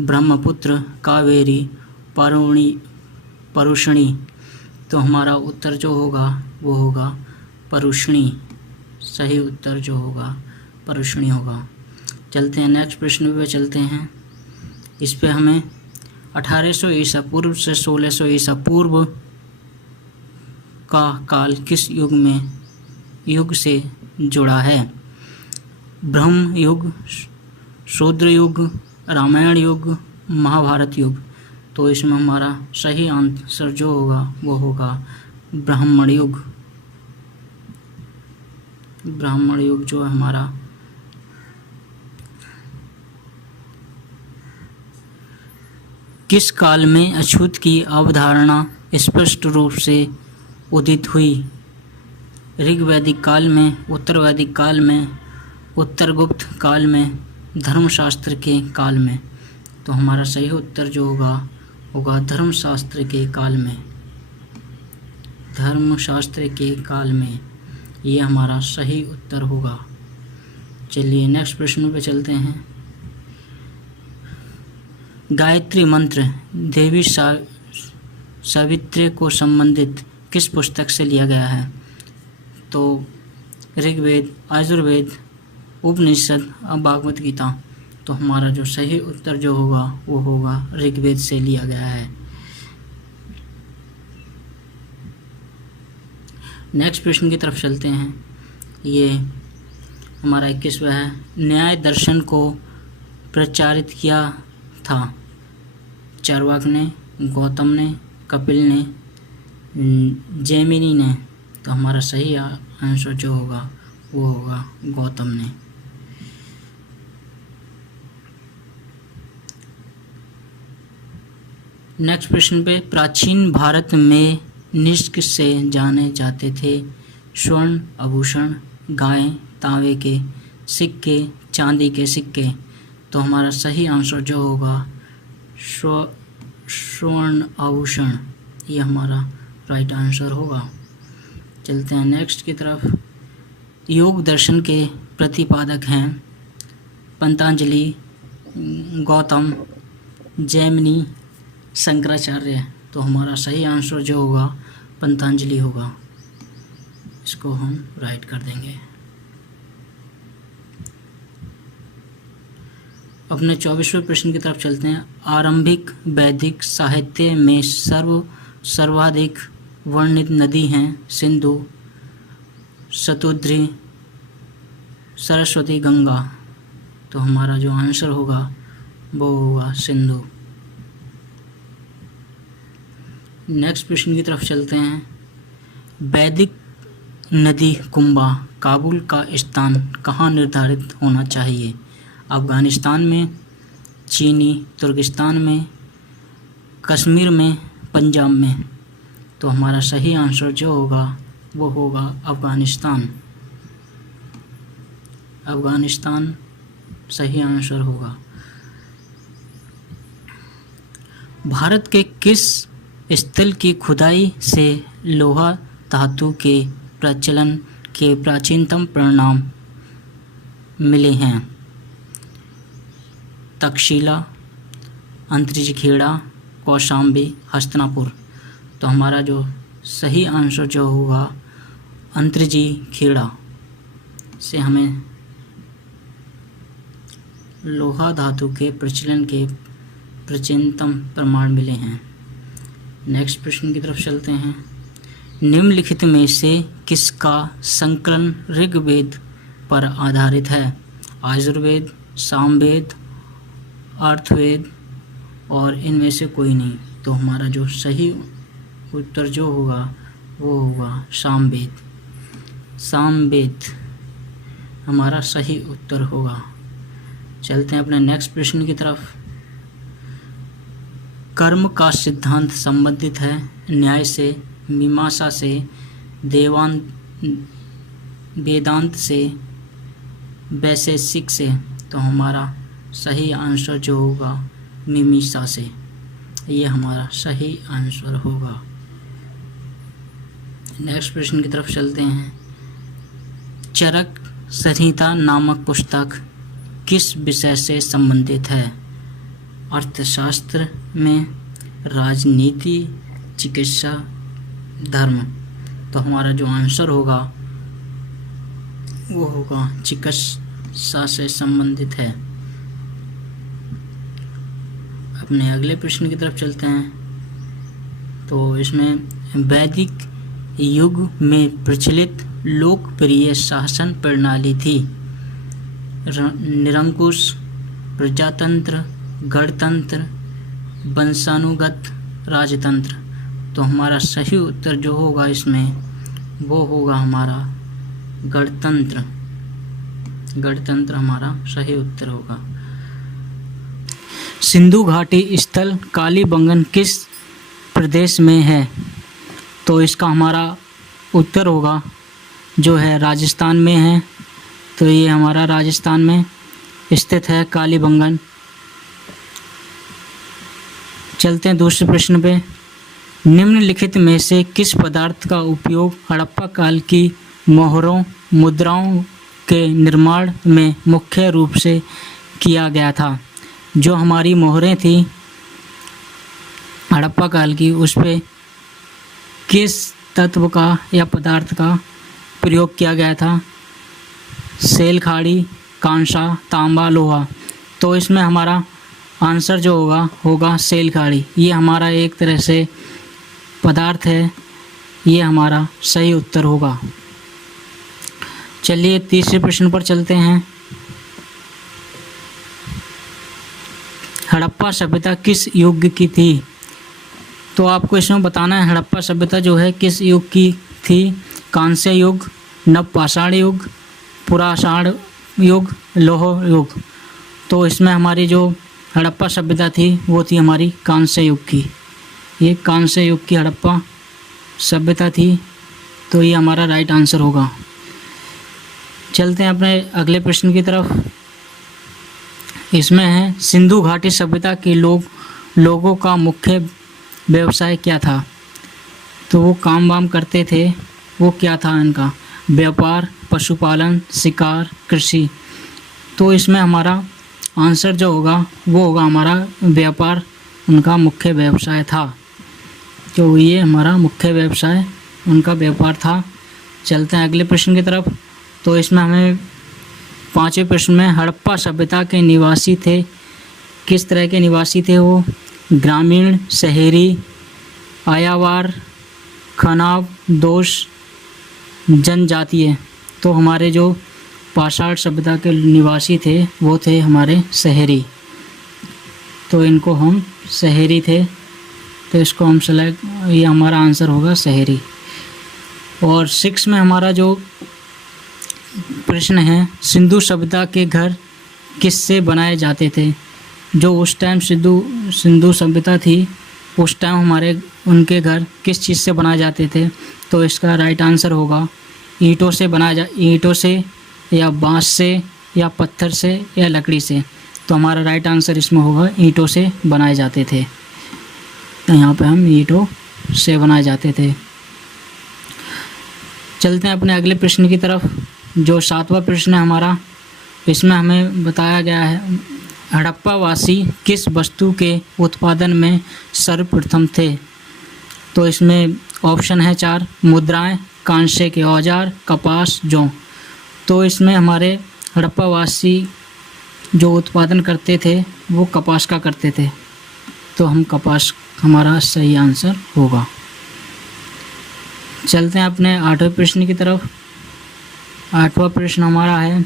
ब्रह्मपुत्र, कावेरी, परुष्णी। तो हमारा उत्तर जो होगा वो होगा परुष्णी। सही उत्तर जो होगा परुष्णी होगा। चलते हैं नेक्स्ट प्रश्न पे चलते हैं। इस पे हमें 1800 ईसा पूर्व से 1600 ईसा पूर्व का काल किस युग में युग से जुड़ा है? ब्रह्म युग, शूद्र युग, रामायण युग, महाभारत युग। तो इसमें हमारा सही आंसर जो होगा वो होगा ब्राह्मण युग। ब्राह्मण युग जो है हमारा। किस काल में अछूत की अवधारणा स्पष्ट रूप से उदित हुई? ऋग्वैदिक काल में, उत्तर वैदिक काल में, उत्तरगुप्त काल में, धर्मशास्त्र के काल में। तो हमारा सही उत्तर जो होगा धर्मशास्त्र के काल में। धर्मशास्त्र के काल में ये हमारा सही उत्तर होगा। चलिए नेक्स्ट प्रश्न पे चलते हैं। गायत्री मंत्र देवी सावित्री को संबंधित किस पुस्तक से लिया गया है? तो ऋग्वेद, यजुर्वेद, उपनिषद और भागवत गीता। तो हमारा जो सही उत्तर जो होगा वो होगा ऋग्वेद से लिया गया है। नेक्स्ट प्रश्न की तरफ चलते हैं। ये हमारा 21वां है। न्याय दर्शन को प्रचारित किया था? चार्वाक ने, गौतम ने, कपिल ने, जैमिनी ने। तो हमारा सही आंसर जो होगा वो होगा गौतम ने। नेक्स्ट प्रश्न पे, प्राचीन भारत में निष्क से जाने जाते थे स्वर्ण आभूषण, गाय, तांबे के सिक्के, चांदी के सिक्के। तो हमारा सही आंसर जो होगा स्वर्ण आभूषण, ये हमारा राइट आंसर होगा। चलते हैं नेक्स्ट की तरफ। योग दर्शन के प्रतिपादक हैं पतंजलि, गौतम, जैमिनी, शंकराचार्य। तो हमारा सही आंसर जो होगा पतंजलि होगा। इसको हम राइट कर देंगे। अपने 24वें प्रश्न की तरफ चलते हैं। आरंभिक वैदिक साहित्य में सर्वाधिक वर्णित नदी हैं सिंधु, शतुद्री, सरस्वती, गंगा। तो हमारा जो आंसर होगा वो होगा सिंधु। नेक्स्ट प्रश्न की तरफ चलते हैं। वैदिक नदी कुंभा काबुल का स्थान कहाँ निर्धारित होना चाहिए? अफगानिस्तान में, चीनी तुर्किस्तान में, कश्मीर में, पंजाब में। तो हमारा सही आंसर जो होगा वो होगा अफगानिस्तान। अफगानिस्तान सही आंसर होगा। भारत के किस स्थल की खुदाई से लोहा धातु के प्रचलन के प्राचीनतम परिणाम मिले हैं? तक्षशिला, अंतरिजखेड़ा, कौशाम्बी, हस्तिनापुर। तो हमारा जो सही आंसर जो होगा अंतरिजखेड़ा से हमें लोहा धातु के प्रचलन के प्राचीनतम प्रमाण मिले हैं। नेक्स्ट प्रश्न की तरफ चलते हैं। निम्नलिखित में से किसका संकलन ऋग्वेद पर आधारित है? यजुर्वेद, सामवेद, अर्थवेद और इनमें से कोई नहीं। तो हमारा जो सही उत्तर जो होगा वो होगा सामवेद। सामवेद हमारा सही उत्तर होगा। चलते हैं अपने नेक्स्ट प्रश्न की तरफ। कर्म का सिद्धांत संबंधित है न्याय से, मीमांसा से, वेदांत से, वैशेषिक से। तो हमारा सही आंसर जो होगा मीमांसा से, ये हमारा सही आंसर होगा। नेक्स्ट प्रश्न की तरफ चलते हैं। चरक संहिता नामक पुस्तक किस विषय से संबंधित है? अर्थशास्त्र में, राजनीति, चिकित्सा, धर्म। तो हमारा जो आंसर होगा वो होगा चिकित्सा से संबंधित है। अपने अगले प्रश्न की तरफ चलते हैं। तो इसमें वैदिक युग में प्रचलित लोकप्रिय शासन प्रणाली थी? निरंकुश, प्रजातंत्र, गणतंत्र, वंशानुगत राजतंत्र। तो हमारा सही उत्तर जो होगा इसमें वो होगा हमारा गणतंत्र। गणतंत्र हमारा सही उत्तर होगा। सिंधु घाटी स्थल कालीबंगन किस प्रदेश में है? तो इसका हमारा उत्तर होगा जो है राजस्थान में है। तो ये हमारा राजस्थान में स्थित है कालीबंगन। चलते हैं दूसरे प्रश्न पे। निम्नलिखित में से किस पदार्थ का उपयोग हड़प्पा काल की मोहरों मुद्राओं के निर्माण में मुख्य रूप से किया गया था? जो हमारी मोहरें थी हड़प्पा काल की, उस पे किस तत्व का या पदार्थ का प्रयोग किया गया था? सेल खाड़ी, कांसा, तांबा, लोहा। तो इसमें हमारा आंसर जो होगा सेल खाड़ी। ये हमारा एक तरह से पदार्थ है, ये हमारा सही उत्तर होगा। चलिए तीसरे प्रश्न पर चलते हैं। हड़प्पा सभ्यता किस युग की थी? तो आपको इसमें बताना है हड़प्पा सभ्यता जो है किस युग की थी। कांस्य युग, नवपाषाण युग, पुराषाण युग, लौह युग। तो इसमें हमारी जो हड़प्पा सभ्यता थी वो थी हमारी कांस्य युग की। ये कांस्य युग की हड़प्पा सभ्यता थी। तो ये हमारा राइट आंसर होगा। चलते हैं अपने अगले प्रश्न की तरफ। इसमें है सिंधु घाटी सभ्यता के लोगों का मुख्य व्यवसाय क्या था? तो वो काम वाम करते थे, वो क्या था इनका? व्यापार, पशुपालन, शिकार, कृषि। तो इसमें हमारा आंसर जो होगा वो होगा हमारा व्यापार, उनका मुख्य व्यवसाय था। तो ये हमारा मुख्य व्यवसाय उनका व्यापार था। चलते हैं अगले प्रश्न की तरफ। तो इसमें हमें पांचवें प्रश्न में हड़प्पा सभ्यता के निवासी थे, किस तरह के निवासी थे वो? ग्रामीण, शहरी, आयावार, खनाव, दोष, जनजातीय। तो हमारे जो पाषाण सभ्यता के निवासी थे वो थे हमारे शहरी। तो इनको हम शहरी थे, तो इसको हम सेलेक्ट, ये हमारा आंसर होगा शहरी। और 6 में हमारा जो प्रश्न है सिंधु सभ्यता के घर किससे बनाए जाते थे? जो उस टाइम सिंधु सभ्यता थी उस टाइम हमारे उनके घर किस चीज़ से बनाए जाते थे? तो इसका राइट आंसर होगा ईंटों से या बांस से या पत्थर से या लकड़ी से। तो हमारा राइट आंसर इसमें होगा ईंटों से बनाए जाते थे। तो यहाँ पे हम ईंटों से बनाए जाते थे। चलते हैं अपने अगले प्रश्न की तरफ। जो 7वां प्रश्न है हमारा, इसमें हमें बताया गया है हड़प्पा वासी किस वस्तु के उत्पादन में सर्वप्रथम थे? तो इसमें ऑप्शन है 4, मुद्राएं, कांसे के औजार, कपास, जौ। तो इसमें हमारे हड़प्पा वासी जो उत्पादन करते थे वो कपास का करते थे। तो हम कपास हमारा सही आंसर होगा। चलते हैं अपने 8वें प्रश्न की तरफ। 8वां प्रश्न हमारा है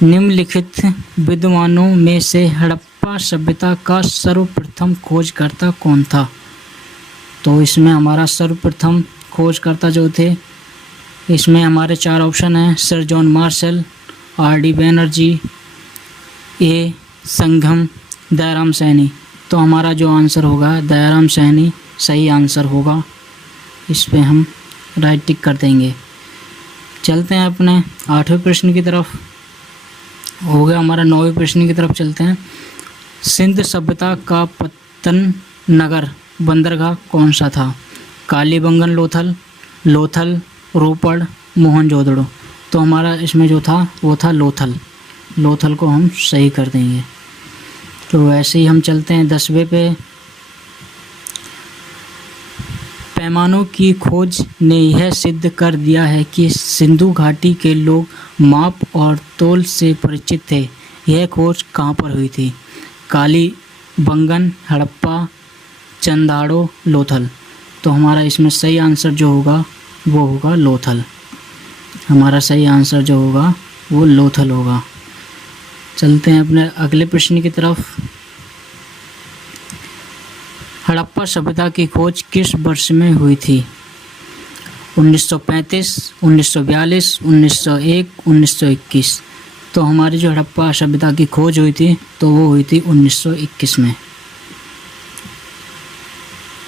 निम्नलिखित विद्वानों में से हड़प्पा सभ्यता का सर्वप्रथम खोजकर्ता कौन था? तो इसमें हमारा सर्वप्रथम खोजकर्ता जो थे, इसमें हमारे 4 ऑप्शन हैं sir John Marshall, R.D. Banerjee, A Sangam, Dayaram Saini. तो हमारा जो आंसर होगा दयाराम सैनी सही आंसर होगा। इस पे हम राइट टिक कर देंगे। चलते हैं अपने 8वें प्रश्न की तरफ। हो गया हमारा 9वें प्रश्न की तरफ चलते हैं। सिंध सभ्यता का पतन नगर बंदरगाह कौन सा था? कालीबंगन, लोथल, रोपड़, मोहनजोदड़ो। तो हमारा इसमें जो था वो था लोथल को हम सही कर देंगे। तो वैसे ही हम चलते हैं 10वें पे। पैमानों की खोज ने यह सिद्ध कर दिया है कि सिंधु घाटी के लोग माप और तोल से परिचित थे। यह खोज कहाँ पर हुई थी? कालीबंगन, हड़प्पा, चंदाड़ो, लोथल। तो हमारा इसमें सही आंसर जो होगा वो होगा लोथल। हमारा सही आंसर जो होगा वो लोथल होगा। चलते हैं अपने अगले प्रश्न की तरफ। हड़प्पा सभ्यता की खोज किस वर्ष में हुई थी? 1935, 1942, 1901, 1921। तो हमारी जो हड़प्पा सभ्यता की खोज हुई थी तो वो हुई थी 1921 में।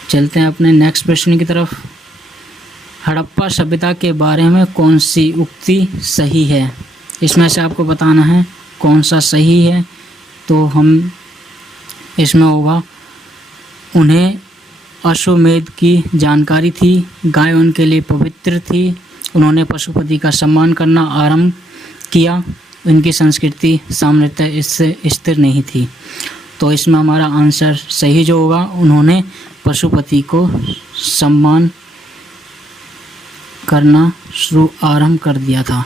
चलते हैं अपने नेक्स्ट प्रश्न की तरफ। हड़प्पा सभ्यता के बारे में कौन सी उक्ति सही है? इसमें से आपको बताना है कौन सा सही है। तो हम इसमें होगा, उन्हें अश्वमेध की जानकारी थी, गाय उनके लिए पवित्र थी, उन्होंने पशुपति का सम्मान करना आरंभ किया, उनकी संस्कृति सामान्यतः इससे स्थिर नहीं थी। तो इसमें हमारा आंसर सही जो होगा, उन्होंने पशुपति को सम्मान करना आरंभ कर दिया था,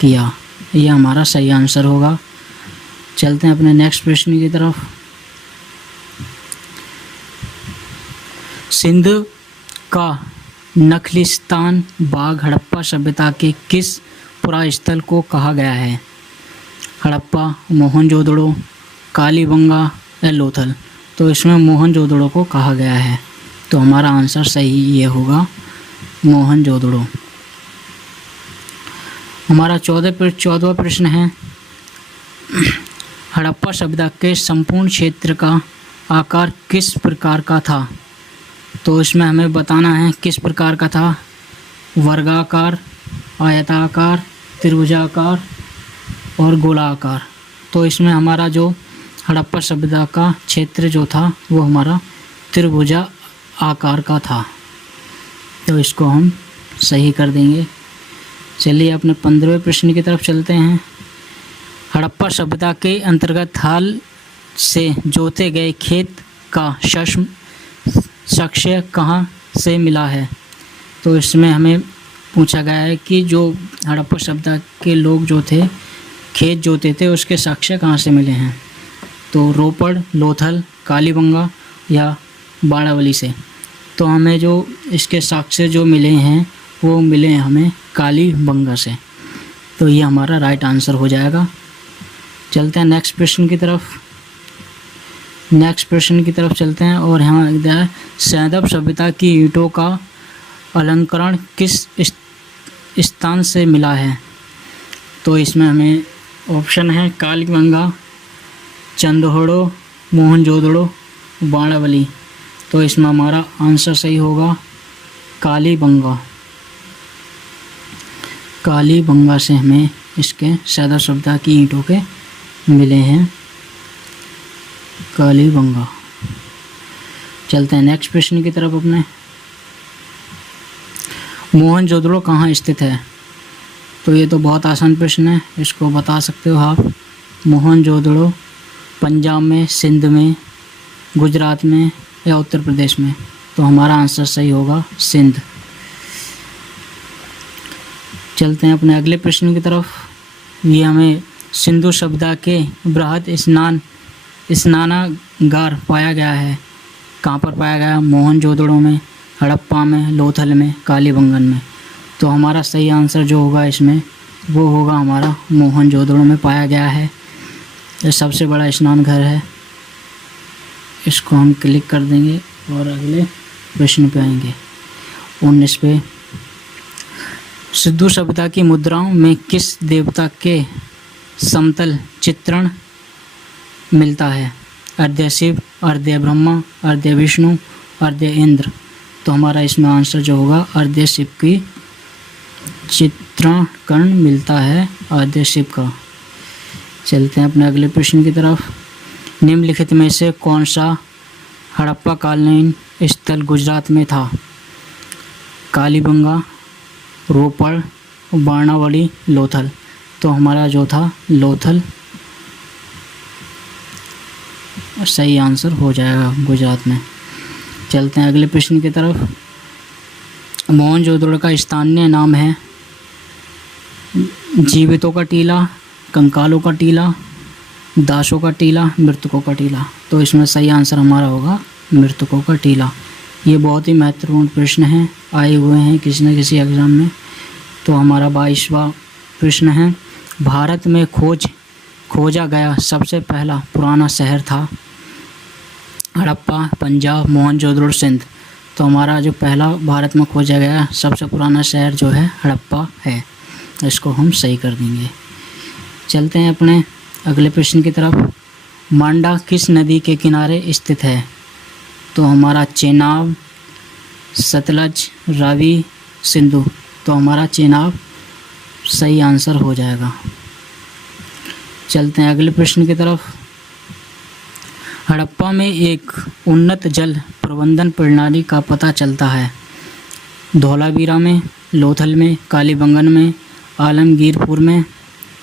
किया। यह हमारा सही आंसर होगा। चलते हैं अपने नेक्स्ट प्रश्न की तरफ। सिंध का नखलिस्तान बाग हड़प्पा सभ्यता के किस पुरास्थल को कहा गया है? हड़प्पा, मोहनजोदड़ो, कालीबंगा या लोथल। तो इसमें मोहनजोदड़ो को कहा गया है। तो हमारा आंसर सही ये होगा, मोहनजोदड़ो। हमारा 14वां प्रश्न है, हड़प्पा सभ्यता के संपूर्ण क्षेत्र का आकार किस प्रकार का था? तो इसमें हमें बताना है किस प्रकार का था। वर्गाकार, आयताकार, त्रिभुजाकार और गोलाकार। तो इसमें हमारा जो हड़प्पा सभ्यता का क्षेत्र जो था वो हमारा त्रिभुजा आकार का था। तो इसको हम सही कर देंगे। चलिए अपने 15वें प्रश्न की तरफ चलते हैं। हड़प्पा सभ्यता के अंतर्गत हाल से जोते गए खेत का साक्ष्य कहाँ से मिला है? तो इसमें हमें पूछा गया है कि जो हड़प्पा सभ्यता के लोग जो थे खेत जोते थे उसके साक्ष्य कहाँ से मिले हैं? तो रोपड़, लोथल, कालीबंगा या बाड़ावली से। तो हमें जो इसके साक्ष्य जो मिले हैं वो मिले हैं हमें कालीबंगा से। तो ये हमारा राइट आंसर हो जाएगा। चलते हैं नेक्स्ट प्रश्न की तरफ चलते हैं और यहाँ लिखा है, सैंधव सभ्यता की ईंटों का अलंकरण किस स्थान से मिला है? तो इसमें हमें ऑप्शन है कालीबंगा, चंदोहड़ो, मोहनजोदड़ो, बाड़ावली। तो इसमें हमारा आंसर सही होगा कालीबंगा। कालीबंगा से हमें इसके सैंधव सभ्यता की ईंटों के मिले हैं, कालीबंगा। चलते हैं नेक्स्ट प्रश्न की तरफ अपने। मोहनजोदड़ो कहाँ स्थित है? तो ये तो बहुत आसान प्रश्न है, इसको बता सकते हो आप। मोहनजोदड़ो पंजाब में, सिंध में, गुजरात में या उत्तर प्रदेश में। तो हमारा आंसर सही होगा सिंध। चलते हैं अपने अगले प्रश्न की तरफ। ये हमें सिंधु सभ्यता के बृहद स्नानागार पाया गया है। कहाँ पर पाया गया? मोहनजोदड़ो में, हड़प्पा में, लोथल में, कालीबंगन में। तो हमारा सही आंसर जो होगा इसमें वो होगा हमारा मोहनजोदड़ो में पाया गया है। ये सबसे बड़ा स्नान घर है। इसको हम क्लिक कर देंगे और अगले प्रश्न पे आएंगे, 19 पे। सिंधु सभ्यता की मुद्राओं में किस देवता के समतल चित्रण मिलता है? अर्ध्य शिव, अर्ध्य ब्रह्मा, अर्ध्य विष्णु, अर्ध्य इंद्र। तो हमारा इसमें आंसर जो होगा अर्ध्य शिव की चित्रण मिलता है, अर्ध्य शिव का। चलते हैं अपने अगले प्रश्न की तरफ। निम्नलिखित में से कौन सा हड़प्पा कालीन स्थल गुजरात में था? कालीबंगा, रोपड़, बाणावली, लोथल। तो हमारा जो था लोथल सही आंसर हो जाएगा गुजरात में। चलते हैं अगले प्रश्न की तरफ। मोहनजोदड़ो का स्थानीय नाम है जीवितों का टीला, कंकालों का टीला, दासों का टीला, मृतकों का टीला। तो इसमें सही आंसर हमारा होगा मृतकों का टीला। ये बहुत ही महत्वपूर्ण प्रश्न हैं, आए हुए हैं किसी न किसी एग्ज़ाम में। तो हमारा 22वां प्रश्न है, भारत में खोजा गया सबसे पहला पुराना शहर था। हड़प्पा, पंजाब, मोहनजोदड़ो, सिंध। तो हमारा जो पहला भारत में खोजा गया सबसे पुराना शहर जो है हड़प्पा है। इसको हम सही कर देंगे। चलते हैं अपने अगले प्रश्न की तरफ। मांडा किस नदी के किनारे स्थित है? तो हमारा चेनाब, सतलज, रावी, सिंधु। तो हमारा चेनाब सही आंसर हो जाएगा। चलते हैं अगले प्रश्न की तरफ। हड़प्पा में एक उन्नत जल प्रबंधन प्रणाली का पता चलता है। धौलावीरा में, लोथल में, कालीबंगन में, आलमगीरपुर में।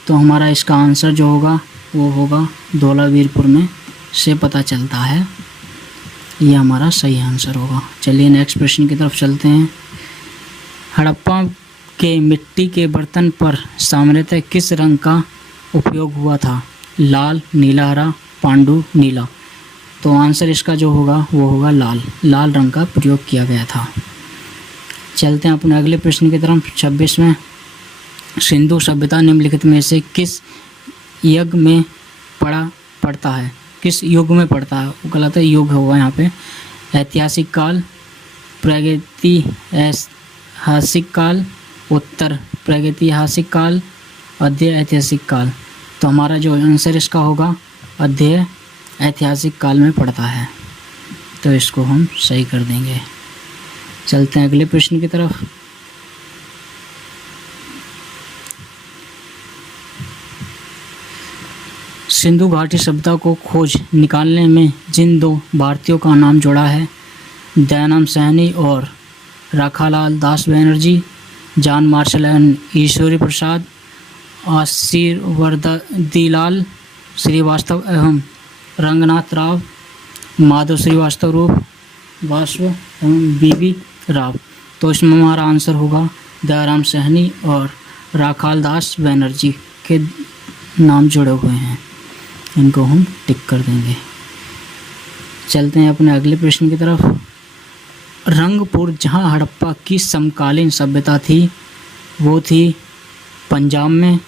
तो हमारा इसका आंसर जो होगा वो होगा धौलावीरपुर में से पता चलता है। ये हमारा सही आंसर होगा। चलिए नेक्स्ट प्रश्न की तरफ चलते हैं। हड़प्पा के मिट्टी के बर्तन पर सामान्यतः किस रंग का उपयोग हुआ था? लाल, नीला, हरा, पांडु, नीला। तो आंसर इसका जो होगा वो होगा लाल रंग का प्रयोग किया गया था। चलते हैं अपने अगले प्रश्न की तरफ। 26वें, सिंधु सभ्यता निम्नलिखित में से किस युग में पड़ता है? किस युग में पड़ता है? वो गलत है, युग होगा यहाँ पे। ऐतिहासिक काल, प्रागैतिहासिक काल, उत्तर प्रागैतिहासिक काल, अध्यय ऐतिहासिक काल। तो हमारा जो आंसर इसका होगा अध्यय ऐतिहासिक काल में पड़ता है। तो इसको हम सही कर देंगे। चलते हैं अगले प्रश्न की तरफ। सिंधु घाटी सभ्यता को खोज निकालने में जिन दो भारतीयों का नाम जोड़ा है, दयानंद सैनी और राखालाल दास Banerjee, John Marshall and Ishwari Prasad, आशीर्वर्दीलाल Srivastava एवं रंगनाथ राव, माधव श्रीवास्तव एवं बीवी राव। तो इसमें हमारा आंसर होगा दयाराम सैनी और राखाल दास बनर्जी के नाम जुड़े हुए हैं। इनको हम टिक कर देंगे। चलते हैं अपने अगले प्रश्न की तरफ। रंगपुर जहां हड़प्पा की समकालीन सभ्यता थी वो थी पंजाब में,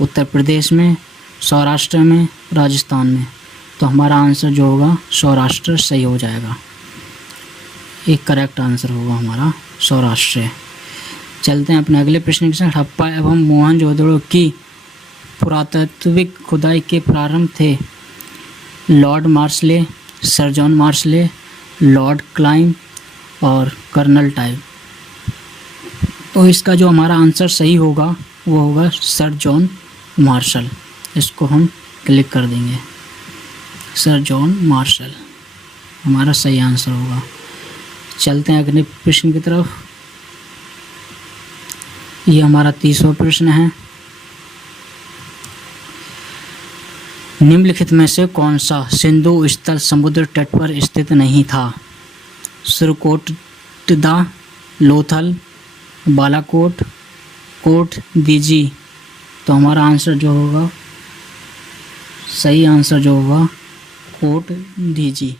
उत्तर प्रदेश में, सौराष्ट्र में, राजस्थान में। तो हमारा आंसर जो होगा सौराष्ट्र सही हो जाएगा। एक करेक्ट आंसर होगा हमारा सौराष्ट्र। चलते हैं अपने अगले प्रश्न के साथ। हड़प्पा एवं मोहनजोदड़ो की पुरातात्विक खुदाई के प्रारंभ थे lord Marshall, sir John Marshall, lord Clive और कर्नल टाइब। तो इसका जो हमारा आंसर सही होगा वो होगा सर जॉन मार्शल। इसको हम क्लिक कर देंगे। सर जॉन मार्शल हमारा सही आंसर होगा। चलते हैं अगले प्रश्न की तरफ। ये हमारा 30वां प्रश्न है। निम्नलिखित में से कौन सा सिंधु स्थल समुद्र तट पर स्थित नहीं था? सुरकोटदा, लोथल, बालाकोट, कोट दीजी। तो हमारा आंसर जो होगा सही आंसर जो होगा कोट दीजी।